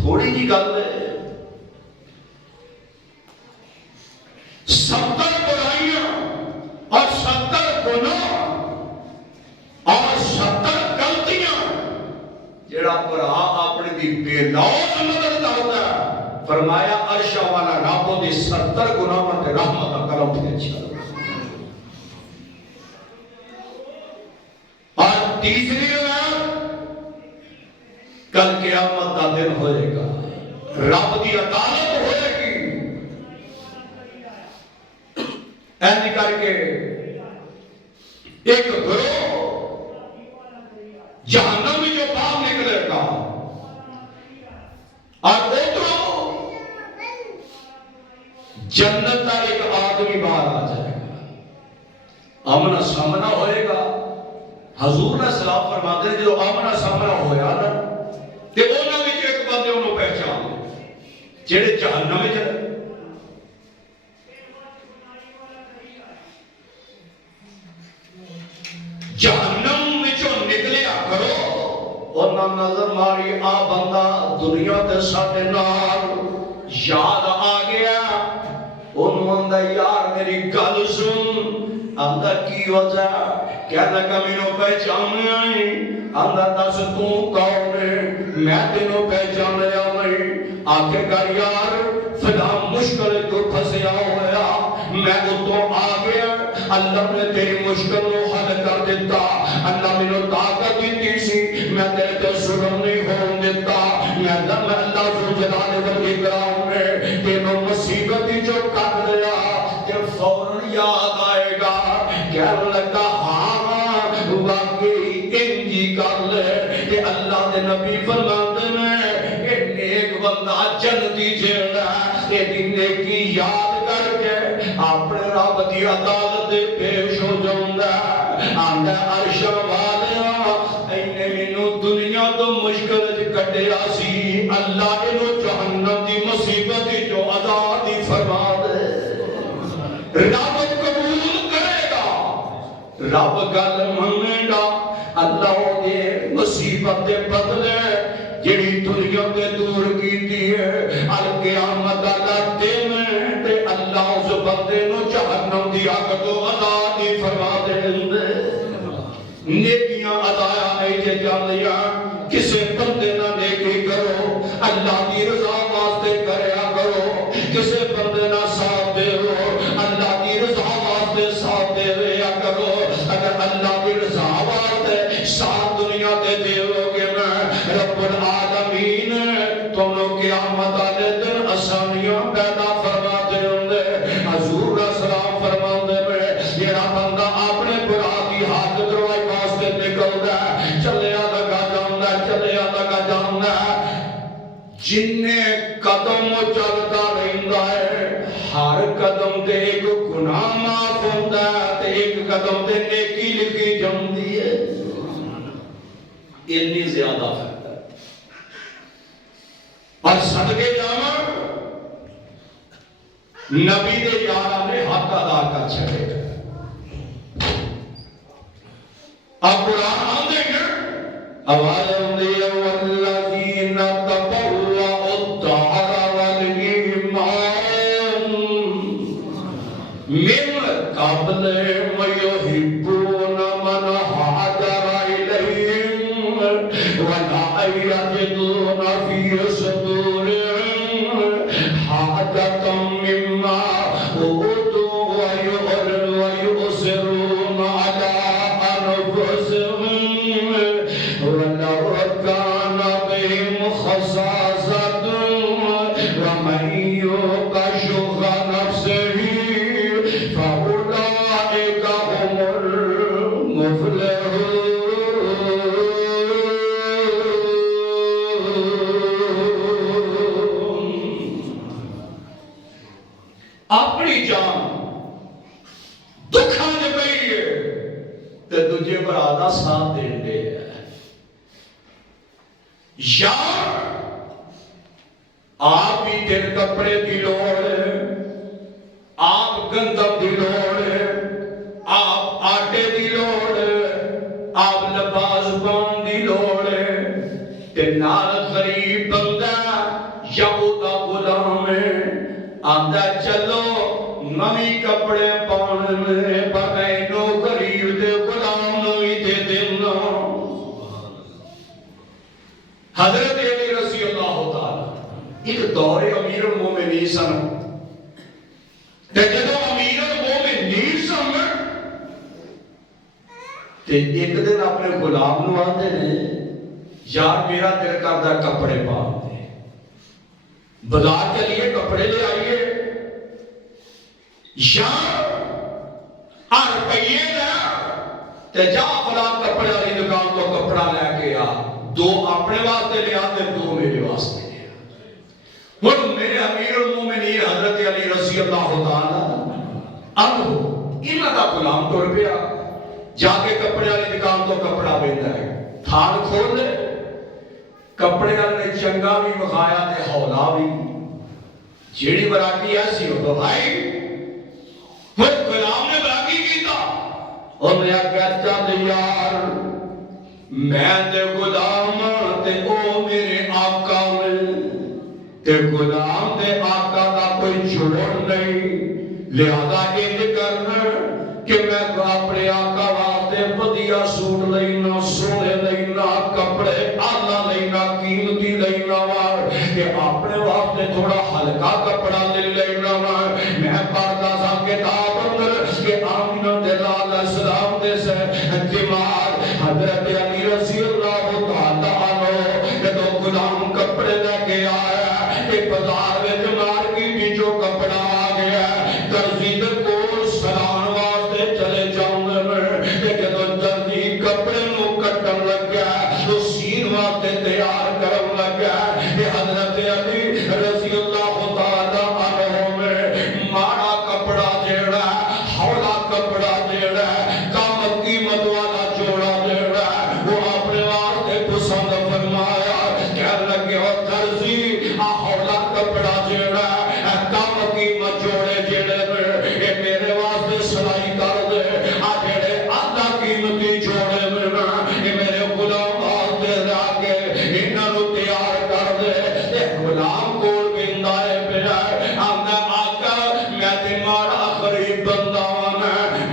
تھوڑی جی گل ہے 70 برائیاں اور 70 گناہ اور 70 غلطیاں جڑا بھرا اپنی دی بے لوث مدد کردا ہے فرمایا عرش والا رب دی 70 گناہاں تے رحمت دا قلم پھیر چھڑ. اور تیسری کل قیامت کا دن ہوئے گا رب دی عدالت ہوئے گی. ایسے کر کے ایک گروہ جہنم میں جو باہر نکلے گا اور ادھر جنت کا ایک آدمی باہر آ جائے گا. آمنا سامنا ہوئے گا. حضور نے سلام فرماتے ہیں جو آمنا سامنا ہویا نا تے انہاں وچ ایک بندے انہوں پہچان لے جڑے جہنم وچ جہنم وچوں نکلیا کرو انہاں نظر ماری آ بندہ دنیا تے ساڈے نال یاد آ گیا. انہوں آندا یار میری گل سن. آندا کی وجہ کہنا کمینوں پہچانیا نہیں. آندا دس تو کون ہے میں تینوں پہچانیا نہیں. آخر کر یار فلاں مشکل تو پھسیا ہویا میں اتوں آ گیا. اللہ نے تیری مشکل کو حل کر دیتا. اللہ نے طاقت دیتی سی میں تیرے تے ظلم نہیں ہون دیتا. میں اللہ ذو جلال والاکرام نے تینوں مصیبت جو کر لیا کہ فوراً یاد آئے گا کہنے لگا ہاں واقعی انجی کر لے کہ اللہ دے نبی فرماتے ہیں کہ نیک بندہ جنتی جیڑا کہ نیکی یاد کر کے اپنے رب دی عدالت دے پیش ہو جاؤندا. آندا عرش والیاں اینے مینوں دنیا تو مشکل وچ کڈیا سی اللہ اینو جہنم دی مصیبت جو آزادی فرما دے. رب قبول کرے گا رب گل منے گا. اللہ دے مصیبت دے بدلے جڑی دنیا تے دور کیتی ہے القیامت دا دن تے اللہ اس بندے نو جہنم دی اگ تو آزادی فرما دے. نیکیاں عطایا نہیں جے جاندیاں کسے بندے نہ نیکی کرو اللہ دی رضا واسطے کریا کرو. کسے بندے نہ ساتھ دے اللہ دی رضا واسطے ساتھ دے رہا کرو. اگر اللہ دی رضا واسطے ساتھ دنیا تے دیو گے نا رب العالمین تمہیں قیامت والے دن آسانیاں پیدا فرما دے ہوندے. حضور سلام فرما دے میں جڑا بندہ اپنے برا دی حاجت روائی واسطے نکلدا چلیا لگا جاندا چلیا لگا جاندا جننے قدم چلتا رہندا ہے ہر قدم تے ایک گناہ معاف ہوندا تے ایک قدم تے نیکی لکھی جاندی ہے. اتنی زیادہ فرق ہے. اور صدقے جاواں نبی دے یاراں نے حق ادا کر چھڑے. اب قرآن آندے ہیں آواز آندی ہے والذین تبوأوا الدار والایمان قبل ويحبون من هاجر إليهم ولا يجدون في صدورهم حاجة مما أوتوا ويؤثرون على أنفسهم ولو كان بهم خصاصة ومن يوق شح نفسه فأولئك هم المفلحون. اپنی جان دکھاں دے پئی ہے تے دجے بھرا دا ساتھ دین دے یار آپ بھی تیرے کپڑے دی لوڑ ہے، آپ گندم دی لوڑ ہے، آپ آٹے دی لوڑ ہے، آپ لباس پاؤں دی لوڑ ہے، تے نال غریب بندہ یا اودا غلام ہے آندہ چلو نمی کپڑے پاؤں میں پر اینو غریب دے غلام نوی دے دینا. حضرت علی رضی اللہ تعالیٰ ایک دور امیر المومنین سن تے جدو امیر المومنین سن تے ایک دن اپنے غلام نو آتے نے یار میرا دل کردہ کپڑے پا دے بازار چلیے کپڑے لے آئیے یار روپیے تے جا فلاں کپڑے والی دکان تو کپڑا لے کے آ، دو اپنے واسطے لے آتے دو میرے واسطے لے آ. اور میرے امیر المومنین حضرت علی رضی اللہ تعالیٰ عنہ انہاں دا غلام ٹر پیا جا کے کپڑے والی دکان تو کپڑا ویندا ہے، تھان کھول لے کپڑے والے نے چنگا بھی وکھایا تے ہولا بھی جیڑی وراٹی ایسی ہو تو بھائی وہ غلام نے براکی کیتا اور میں کہتا تے یار میں تے غلام تے او میرے آقا میں تے غلام تے آقا دا کوئی جوڑ نہیں، لہذا انج کرنا کہ میں اپنے آقا واسطے ودیا سوٹ لینا، سونے لینا، کپڑے آلہ لینا، قیمتی لینا وار کہ اپنے واسطے تھوڑا ہلکا کپڑا لے لینا وار. میں پڑھتا سا کتاب اندر کہ آمینہ دلال السلام دے سے دماغ حضرت علی رضی اللہ تعالیٰ عنہ کہ تو غلام کپڑے لے کے آیا ایک بازار میں جمار کی بھی جو کپڑا آ گیا درزی دے کو سلام واسطے چلے جاؤں میں کہ تو درزی کپڑے نو کٹن لگ گیا تو سین واسطے تیار کرن لگ گیا کہ حضرت علی رضی اللہ تعالیٰ عنہ میں مارا کپڑا جیڑا ہولا کپڑا جیڑا کام قیمت والا جوڑا جیڑا وہ اپنے واسطے پسند فرمایا کہنے لگے ہو درزی ہولا کپڑا جیڑا کام قیمت جوڑے جیڑے میں یہ میرے واسطے سلائی کر دے جیڑے آدھا قیمتی جوڑے میں یہ میرے غلام واسطے لا کے انہوں تیار کر دے یہ غلام کو بندائے پہ آندہ آقا میں تمہارا غریب بندہ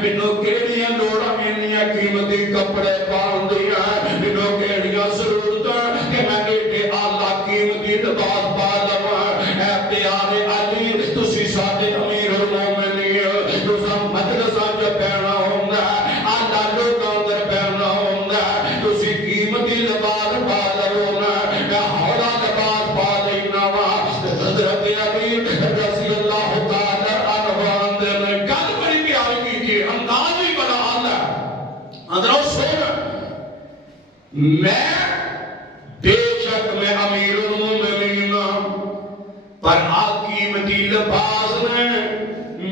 مینوں کیڑیاں لوڑاں مینیاں قیمتی کپڑے پاؤں دیا مینوں کیڑیاں ضرورت کہ میں ایڈے آلہ قیمتی لباس پا لواں. اے پیارے علی تسی ساڈے امیر المومنین تساں مجلساں وچ بیٹھنا ہوندا آلہ لوکاں اندر بیٹھنا ہوندا تسی قیمتی لباس پا لو نا میں ہولا لباس پا لینا وا. حضرت علی رضی اللہ تعالی عنہ نے گل بڑی پیاری کی انداز بھی بڑا آلہ اندروں سن میں بے شک میں امیر المومنین پر قیمتی لباس نے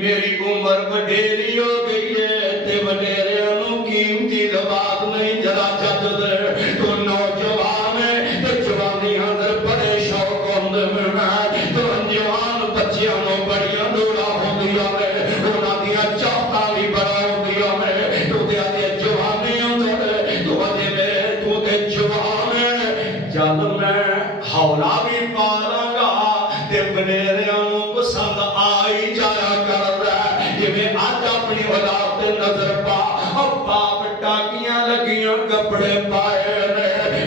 میری عمر وڈیری ہو گئی ہے تے وڈیریاں نو قیمتی لباس نہیں جلا چت دے تو نوجوان ہے تے جوانی اندر بڑے شوق ہوندے میں تو جوان بچیاں نو بڑیاں دوڑا ہوندیاں نے انہاں دیاں چاہتاں بھی بڑا ہوندیاں نے تو تے جوانی اندر تو تے میرے تو تے جوان جب میں ہولا بھی پالاں گا تے وڈیرے نظر پا باپ ٹاکیاں لگیاں کپڑے پائے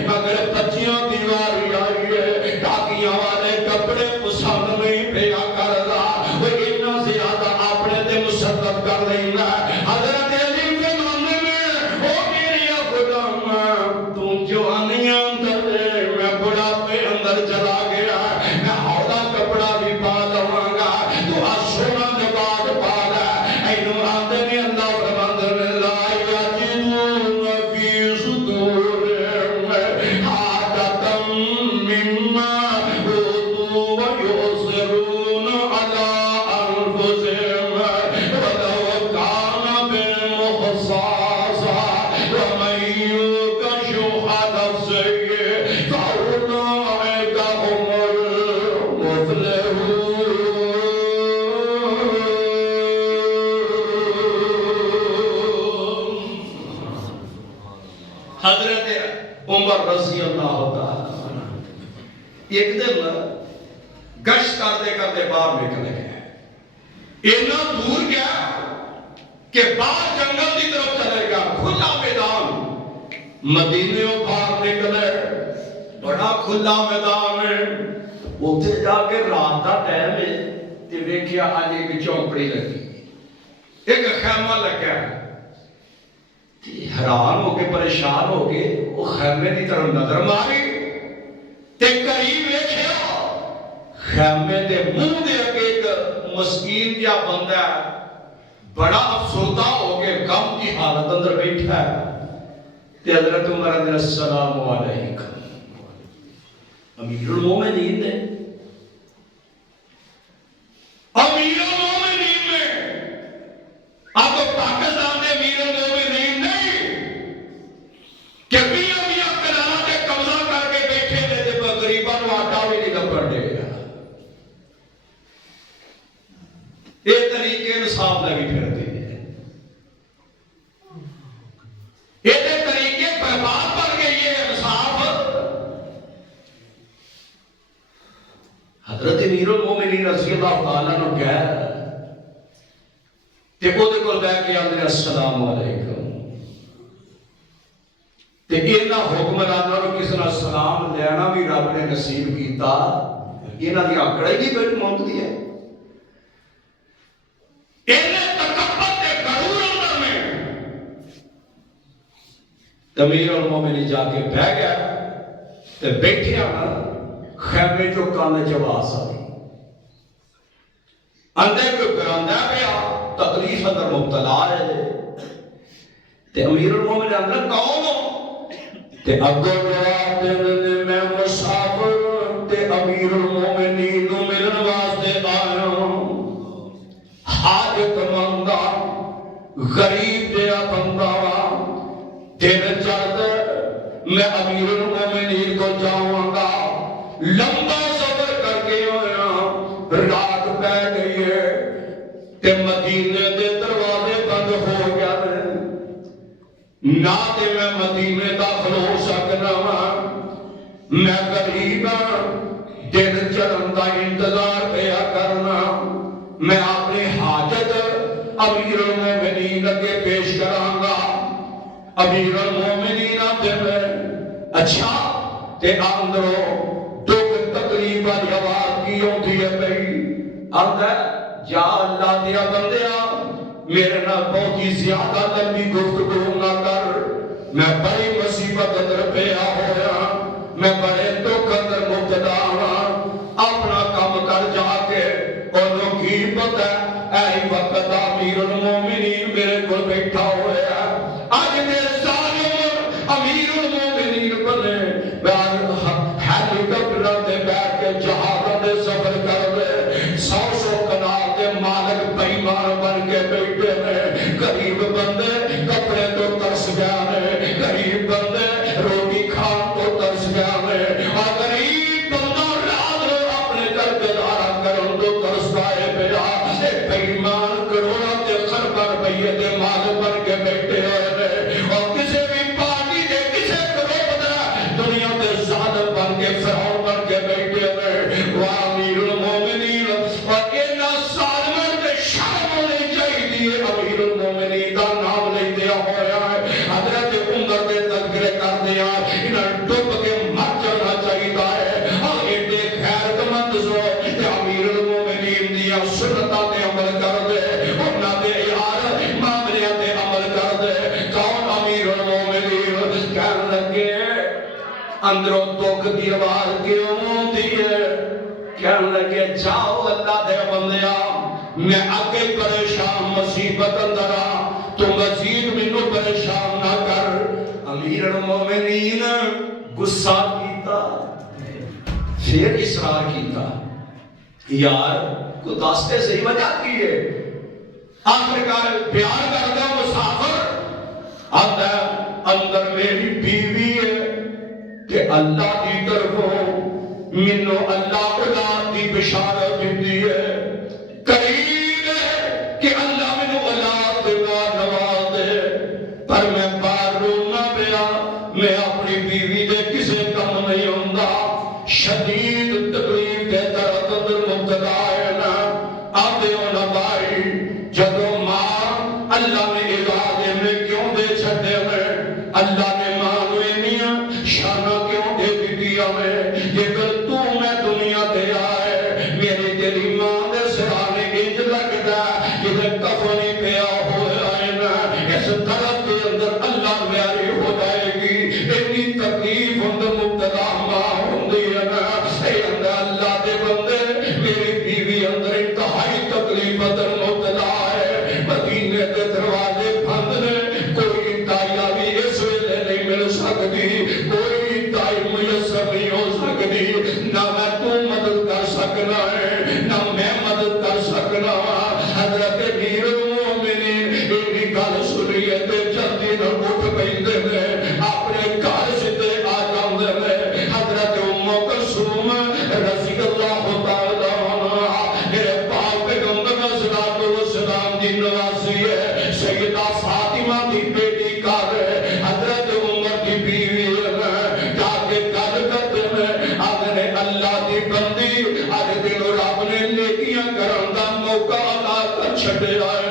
مگر بچیاں دیواری آئی ہے ٹاکیاں والے کپڑے پسند نہیں پیا کردا وہ اتنا زیادہ اپنے تے مسلط کر لینا حضرت علی فرماندے میں او میری غلام تو جوانیاں اندر میں بڑھاپے اندر چلا گیا میں ہودا کپڑا بھی پا لواں گا تو سونا لباس پا لے اینو آندے نے اللہ فرماندے میں لا یجدون فی صدورہم حاجۃ مما اوتوا ویؤثرون علی انفسہم ولو کان بالمخصاصہ ومن یوق شح نفسہ فأولئک هم المفلحون۔ حضرت عمر رضی اللہ تعالیٰ ایک دن گشت کرتے کرتے باہر نکل گئے اتنا دور گیا کہ باہر جنگل کی طرف چلے گا کھلا میدان مدینے باہر نکلے بڑا کھلا میدان ہے اتنے جا کے رات کا ٹائم ہے تے ویکھیا آج ایک چوپڑی لگی ایک خیمہ لگا حیران ہو کے پریشان ہو کے وہ خیمے کی طرف نظر ماری تے قریب ویکھیا خیمے دے منہ دے اگے ایک مسکین جا بندہ بڑا افسردہ ہو کے غم کی حالت اندر بیٹھا ہے تے حضرت عمر نے السلام علیکم امیر المومنین نے امیر المومنین میں آپ تو پاکستان دے امیر المومنین نہیں کہ میاں میاں کنارہ تے قبضہ کر کے بیٹھے نے تے غریباں نوں آٹا بھی نہیں لبن دے یہ طریقے انصاف لگی پھرتے ہیں یہ طریقے برباد کر کے یہ انصاف حضرت امیر المومنین رضی اللہ تعالیٰ نے کہا تے او دے کول بیٹھ کے آندے السلام علیکم تے انہاں حکمراناں نوں کس نال سلام لینا بھی رب نے نصیب کیتا انہاں دی آکڑ ہی بیٹھ مونگدی ہے امیر المومنین جا کے بہ گیا تے بیٹھے آنا خیمے جو کانے جواز آئی اندر کوئی براندہ پیا تکلیف اندر مبتلا ہے تے امیر المومنین اندر کون ہو تے اگو جواب دینے میں مسافر تے امیر المومنین نو ملن واسطے آیا حاجت مندہ غریب دیا بندہ دن چلتے میں امیر المومنین کو جاؤں گا لمبا سفر کر کے آیا رات پہ گئی ہے تے مدینے دے دروازے بند ہو گیا نہ تے میں مدینے داخل ہو سکنا میں غریب دن چلن کا انتظار پیا کرنا میں اپنی حاجت امیر المومنین کے پیش کراں گا امیر المومنین آتے میں اچھا تے اندروں دکھ تکلیف والی آواز کی ہوتی ہے بھئی اندر جا اللہ دیا بندیا میرے نال بہت ہی زیادہ لمبی گفتگو نہ کر میں بڑی مصیبت اندر پیا ہویا میں بڑے دکھ اندر مبتلا ہوں اپنا کام کر جا کے انہوں کی پتہ اے وقت امیر المومنین میرے کو بیٹھا ہویا آج میرے ساری عمر امیر المومنین بنے ہیلی کاپٹر دے بیٹھ کے جہاز دے سفر کر دے سو کنال دے مالک بےمان بن کے بیٹھے نے غریب بندے کپڑے تو ترس گیا نے غریب بندے روٹی کھان تو ترس گیا نے اور غریب بندہ رات اپنے گھر گزارا کرن تو ترستا ہے پیا بےمان کروڑا تے خربا روپیے دے مالک بن کے بیٹھے ہوئے اور کسی اندروں دکھ دی آواز کیوں ہوتی ہے؟ کہنے لگے جاؤ اللہ دے بندیا میں آگے پریشان مصیبت اندر تو مزید منو پریشان نہ کر۔ امیر المومنین غصہ کیتا پھر اصرار کیتا یار کو دستے صحیح وجہ کی ہے؟ آخرکار پیار کرتا مسافر آتا اندر میری بیوی ہے کہ اللہ کی طرفوں منو اللہ اولاد دی بشارت دیتی ہے، قریب ہے کہ اللہ منو اولاد دینا نواز دے، پر میں بار رونا پیا میں اپنی بیوی دے کسے کم نہیں ہوندہ، شدید تکلیف کے درد اندر مبتلا ہے نا آتے ہو نا بھائی جدو ماں اللہ نے علاقے میں کیوں دے چھڑے میں اللہ نے مانوے میاں شانہ کیوں دے بھی دیا میں یہ کل تو میں دنیا دے آئے میری تیری ماں دے سرانے انج لگتا یہ کفنی پیا ہوئے آئے نا اس طرف کے اندر اللہ میاری ہو جائے گی اتنی تکلیف اندر مبتلا ماں ہوندی ہے نا اے اندر اللہ دے بندے میری بیوی اندر انتہائی تکلیف اندر مبتلا ہے مدینے کے دروازے بند نے کوئی دائیا بھی اس ویلے نہیں مل سکتی کوئی دائی میسر نہیں ہو سکتی نہ میں تو مدد کر سکنا ہے نہ میں مدد کر سکنا حضرت امیر المومنین ایک گل سنی ہے تے جلدی نہ اٹھ پئیندے نے اپنے گھر سدھے آ جاندے نے حضرت ام کلثوم رضی اللہ تعالی عنہا میرے پاک پیغمبر صلی والسلام دی نوازی ہے سیدہ فاطمہ دی بیٹی کار ہے حضرت عمر دی بیوی ہے جا کے گل کرتے میں آگے اللہ دی بندی آج دن رب نے نیکیاں کرن دا موقع عطا کر چھڑے آئے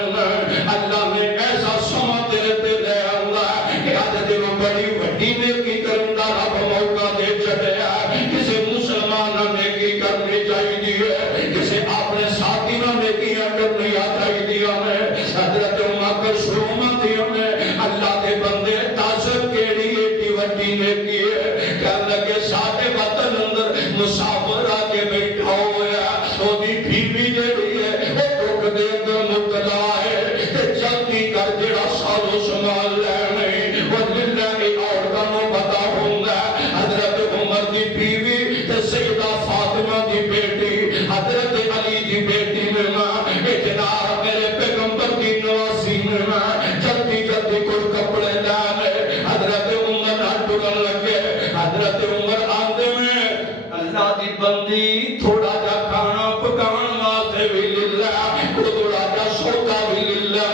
اللہ نے ایسا سما تیرے تے لے آندا کہ آج دن بڑی وڈی نیکی کرن دا رب موقع دے چھڑے آئے کسے مسلمان نیکی کرنی چاہیے کسے اپنے ساتھی نہ نیکیاں کرنی چاہیے حضرت عمر کلثوم دی ہمیں اللہ دے بندے تاثر کیڑی ایٹی وڈی نیکی ہے کہنے لگے ساڈے وطن اندر مسافر آ کے بیٹھا ہوا او دی بیوی جڑی ہے او دکھ دے اندر مبتلا ہے تے جلدی کر جڑا سالو سنبھال لے نہیں او للہ کی عورتاں نوں پتہ ہوندا حضرت عمر دی بیوی تے سیدہ فاطمہ دی بیٹی حضرت علی دی بیٹی میں جناب میرے پیغمبر کی نوازی میں جلدی جلدی کوئی کپڑے لانے حضرت عمر ٹرن لگے حضرت عمر آندے میں اللہ دی بندی تھوڑا جا کھانا پکان واسطے بھی للہ تھوڑا جا سودا بھی للہ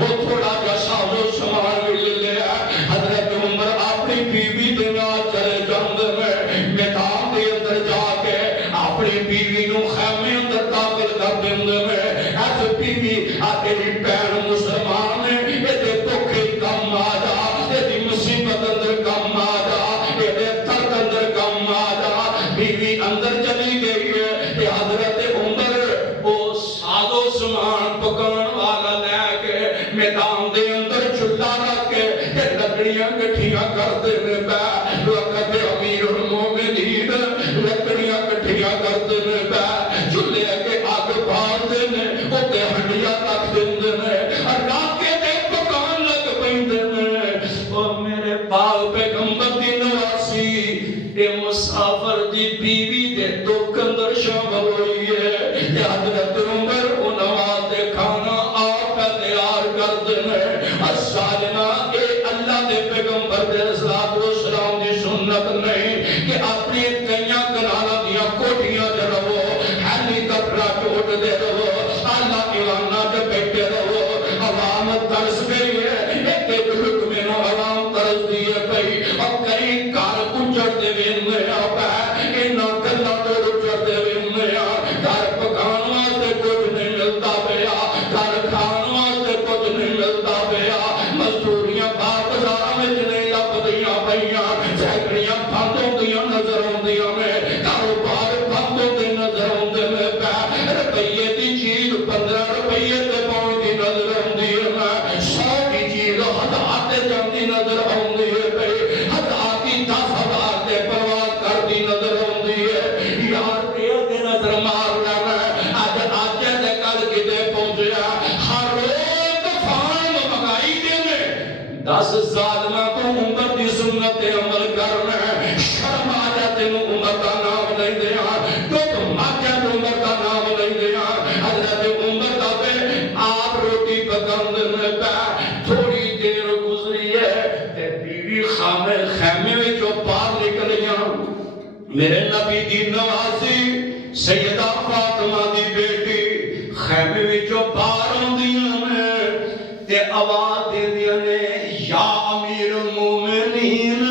وہ تھوڑا جا سازو سامان بھی للہ حضرت عمر اپنی بیوی دے نال چلے جاندے میں میدان دے اندر جا کے اپنی بیوی نو خیمے اندر داخل کر دیندے میں ایسے بیوی تیری بہن مسلمان نے یہ دکھ کم آ جا یہ مصیبت اندر کم آ جا یہ درد اندر کم آ جا بیوی اندر چلی گئی ہے کہ حضرت عمر وہ سازو سامان پکان والا لے کے میدان دے اندر چولہا رکھ کے لکڑیاں کٹھیاں کرتے نے پے وقت امیر المومنین لکڑیاں کٹھیاں کرتے نے پے چولہے کے آگ بھالتے نے اوتے ہڈیاں رکھ دیندے نے اور راکے دے پکان لگ پیندے نے او میرے پاک پیغمبر دی نواسی اے مسافر دی بیوی دے دکھ اندر شامل ہوئی ہے کہ حضرت عمر او نواز دے کھانا آپ تیار کر دینے السالمہ اے اللہ دے پیغمبر دے السلام دی سنت نہیں کہ اپنی کئیاں کنالا دیا کوٹیاں دے رہو ہیلی کپڑا ٹوٹ دے رہو اللہ ایوانہ دے بیٹھے رہو عوام ترس گئی ہے ایک حکم نو عوام ترس دیئے پئی اور کئی کار کچھڑ دے وین میں آپا 10 ظالماں تو عمر دی سنت عمل کرنا شرم آ جا تینوں عمر دا نام نہیں دیا تو ماں عمر دا نام نہیں دیا حضرت عمر دا پہ آپ روٹی پکاندے میں پہ تھوڑی دیر گزری ہے تے بیوی خیمے وچوں باہر نکلیاں میرے نبی دی نوازی سیدہ فاطمہ دی بیٹی خیمے وچوں باہر آندیاں نے تے آواز دیندیاں نے یا امیر المومنین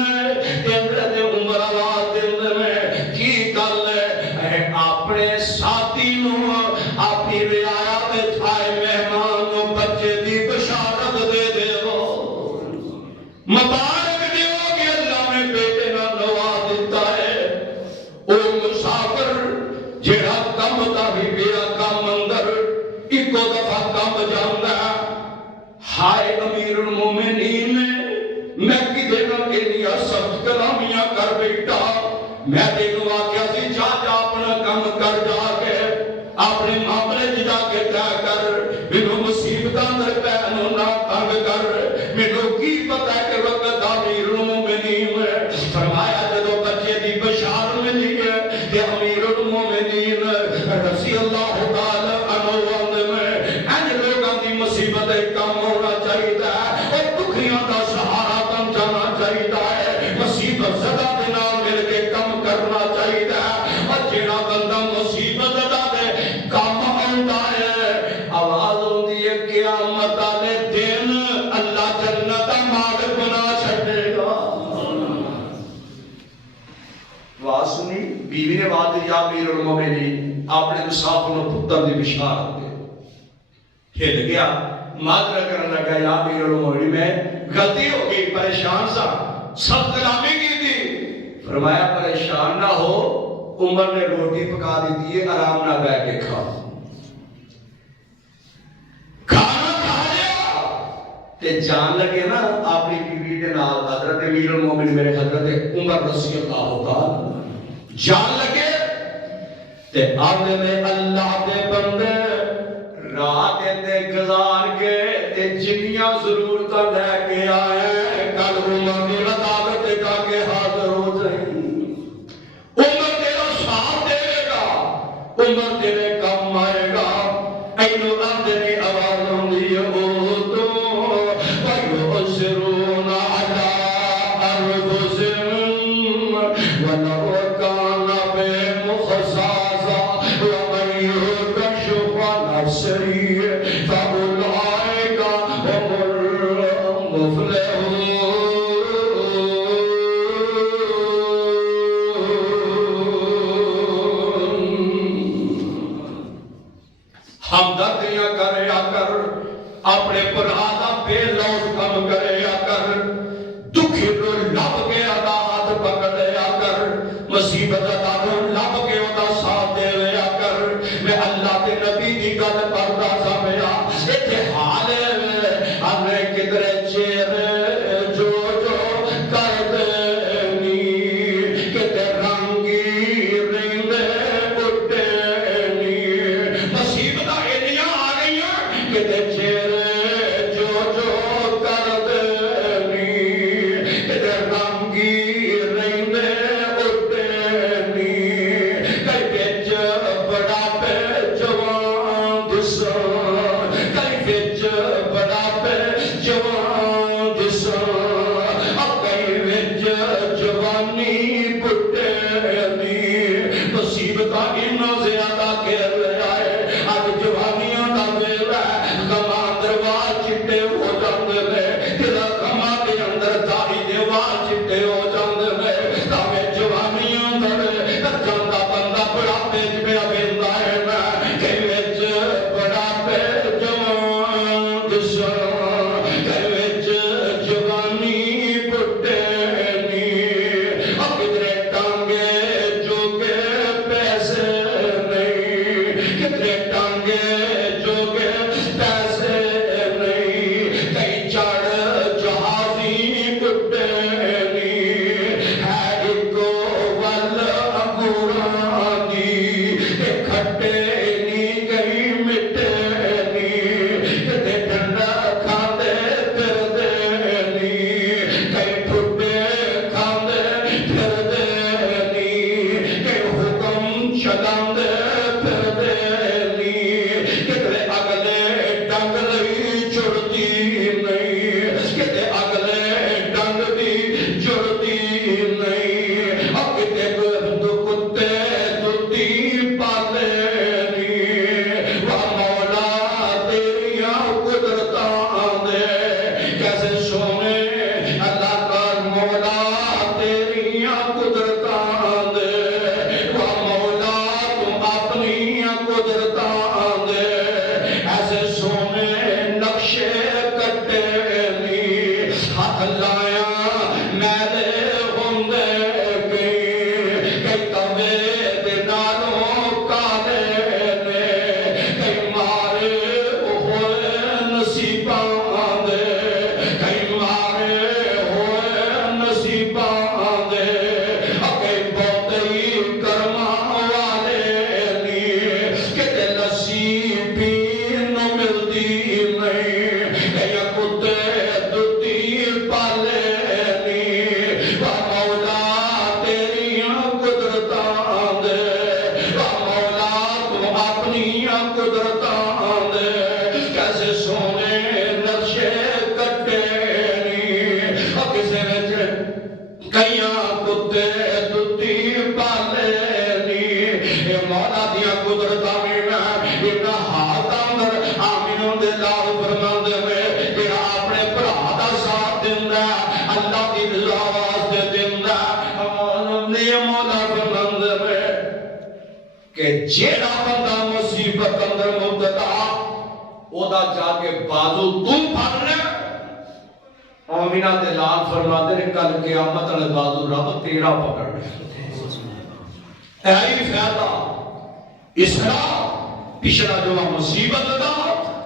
تے حضرت عمر آواز دیندے نے کی گل ہے اپنے ساتھی نو اپنی رعایا وچ آئے مہمان نو بچے دی بشارت دے دیو مبارک دیو کہ اللہ نے بیٹے نال نواز دیتا ہے او مسافر جڑا کم دا بھی بیا کم اندر ایکو دفعہ کم جاندا ہائے امیر المومنین میں کدے نہ کہ لیا سخت کلامیاں کر بیٹا میں تینوں آکھیا سی جا اپنا کم کر جا کے اپنے معاملے جا کے طے کر مینوں مصیبتاں در پینوں نہ تنگ کر مینوں کی پتہ کہ وقت امیر المومنین فرمایا جدوں بچے دی بشارت ملی ہے کہ امیر المومنین رضی اللہ تعالی عنہ میں ان لوگوں دی مصیبت کم ہونا چاہیے اور دکھیاں کا سہارا بن جانا چاہیے مصیبت زدہ دے نال مل کے کم کرنا چاہیے اور جڑا بندہ مصیبت زدہ دے کم آندا ہے آواز ہوندی ہے قیامت والے دن اللہ جنت دا مالک بنا چھڈے گا واسنی بیوی نے بات یا امیر المومنین اپنے مسافر نو پتر دی بشارت دے ہل گیا معذرت کرنے لگا یا امیر المومنین میں غلطی ہو گئی پریشان سا سخت کلامی کی تھی فرمایا پریشان نہ ہو عمر نے روٹی پکا دی تھی آرام نہ بیٹھ کے کھا کھانا کھا لیا تے جان لگے نا اپنی بیوی دے نال حضرت امیر المومنین میرے حضرت عمر رضی اللہ تعالی جان لگے تے آدھے میں اللہ دے بندے رات دے گزار کے تے جنیاں ضرورتاں لے کے آئے کل عمر دی عدالت کا کے حاضر ہو جائیں عمر تیرا ساتھ دے گا عمر تیرے کم آئے گا اینو آدھے نے آواز ہوندی ہے او تو وَيُؤْثِرُونَ عَلَىٰ أَنفُسِهِمْ وَلَوْ كَانَ بِهِمْ خَصَاصَةٌ وَمَن يُوقَ شُحَّ نَفْسِهِ فَأُولَٰئِكَ هُمُ الْمُفْلِحُونَ ہمدردیاں کریا کر اپنے برادہ بے لوٹ کم کریا کر دکھی رو لب کے ادا ہاتھ پکڑ لیا کر مصیبت ادا رو لب کے ادا ساتھ دے لیا کر میں اللہ کے نبی کی گل پڑھتا سا میرا اتحال ہے ہمیں کدھر چہرے جیڑا بندہ مصیبت اندر مبتلا او دا جا کے بازو تو پھڑ لے آمینہ دلال فرما دے کل قیامت والے بازو رب تیرا پکڑ لے ایہی فائدہ اسرا پچھلا جو مصیبت دا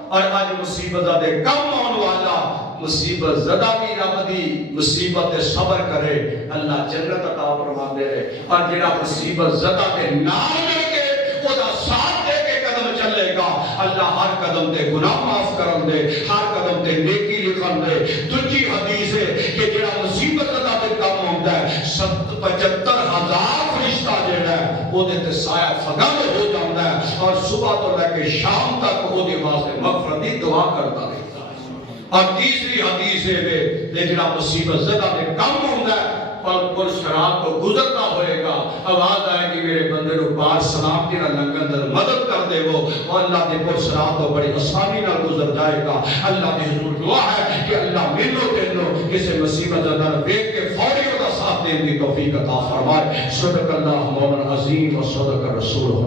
اور آج مصیبت دے کم آن والا مصیبت زدہ بھی رب دی مصیبت صبر کرے اللہ جنت عطا فرما دے اور جڑا مصیبت زدہ دے نام لے کے او دا ساتھ دے کے قدم چلے گا اللہ ہر قدم تے گناہ معاف کرن دے ہر قدم تے نیکی لکھن دے دوجی حدیث ہے کہ جڑا مصیبت زدہ دے کم ہوندا ہے 75,000 فرشتہ جڑا ہے او دے تے سایہ فگن ہو جاندا ہے اور صبح تو لے کے شام تک او دے واسطے مغفرت دی دعا کرتا رہتا ہے اور تیسری حدیث ہے کہ جڑا مصیبت زدہ دے کم ہوندا ہے اور پل صراط کو گزرتا ہوئے گا آواز آئے کہ میرے بندے رو پار سلامتی نہ لنگن در مدد کر دے وہ اور اللہ دے پل صراط کو بڑی آسانی نہ گزر جائے گا اللہ دے حضور دعا ہے کہ اللہ ملو تینو کسی مصیبت زدہ بیک کے فوری کا ساتھ دیں دی توفیق عطا فرمائے صدق اللہ مولانا عظیم و صدق رسول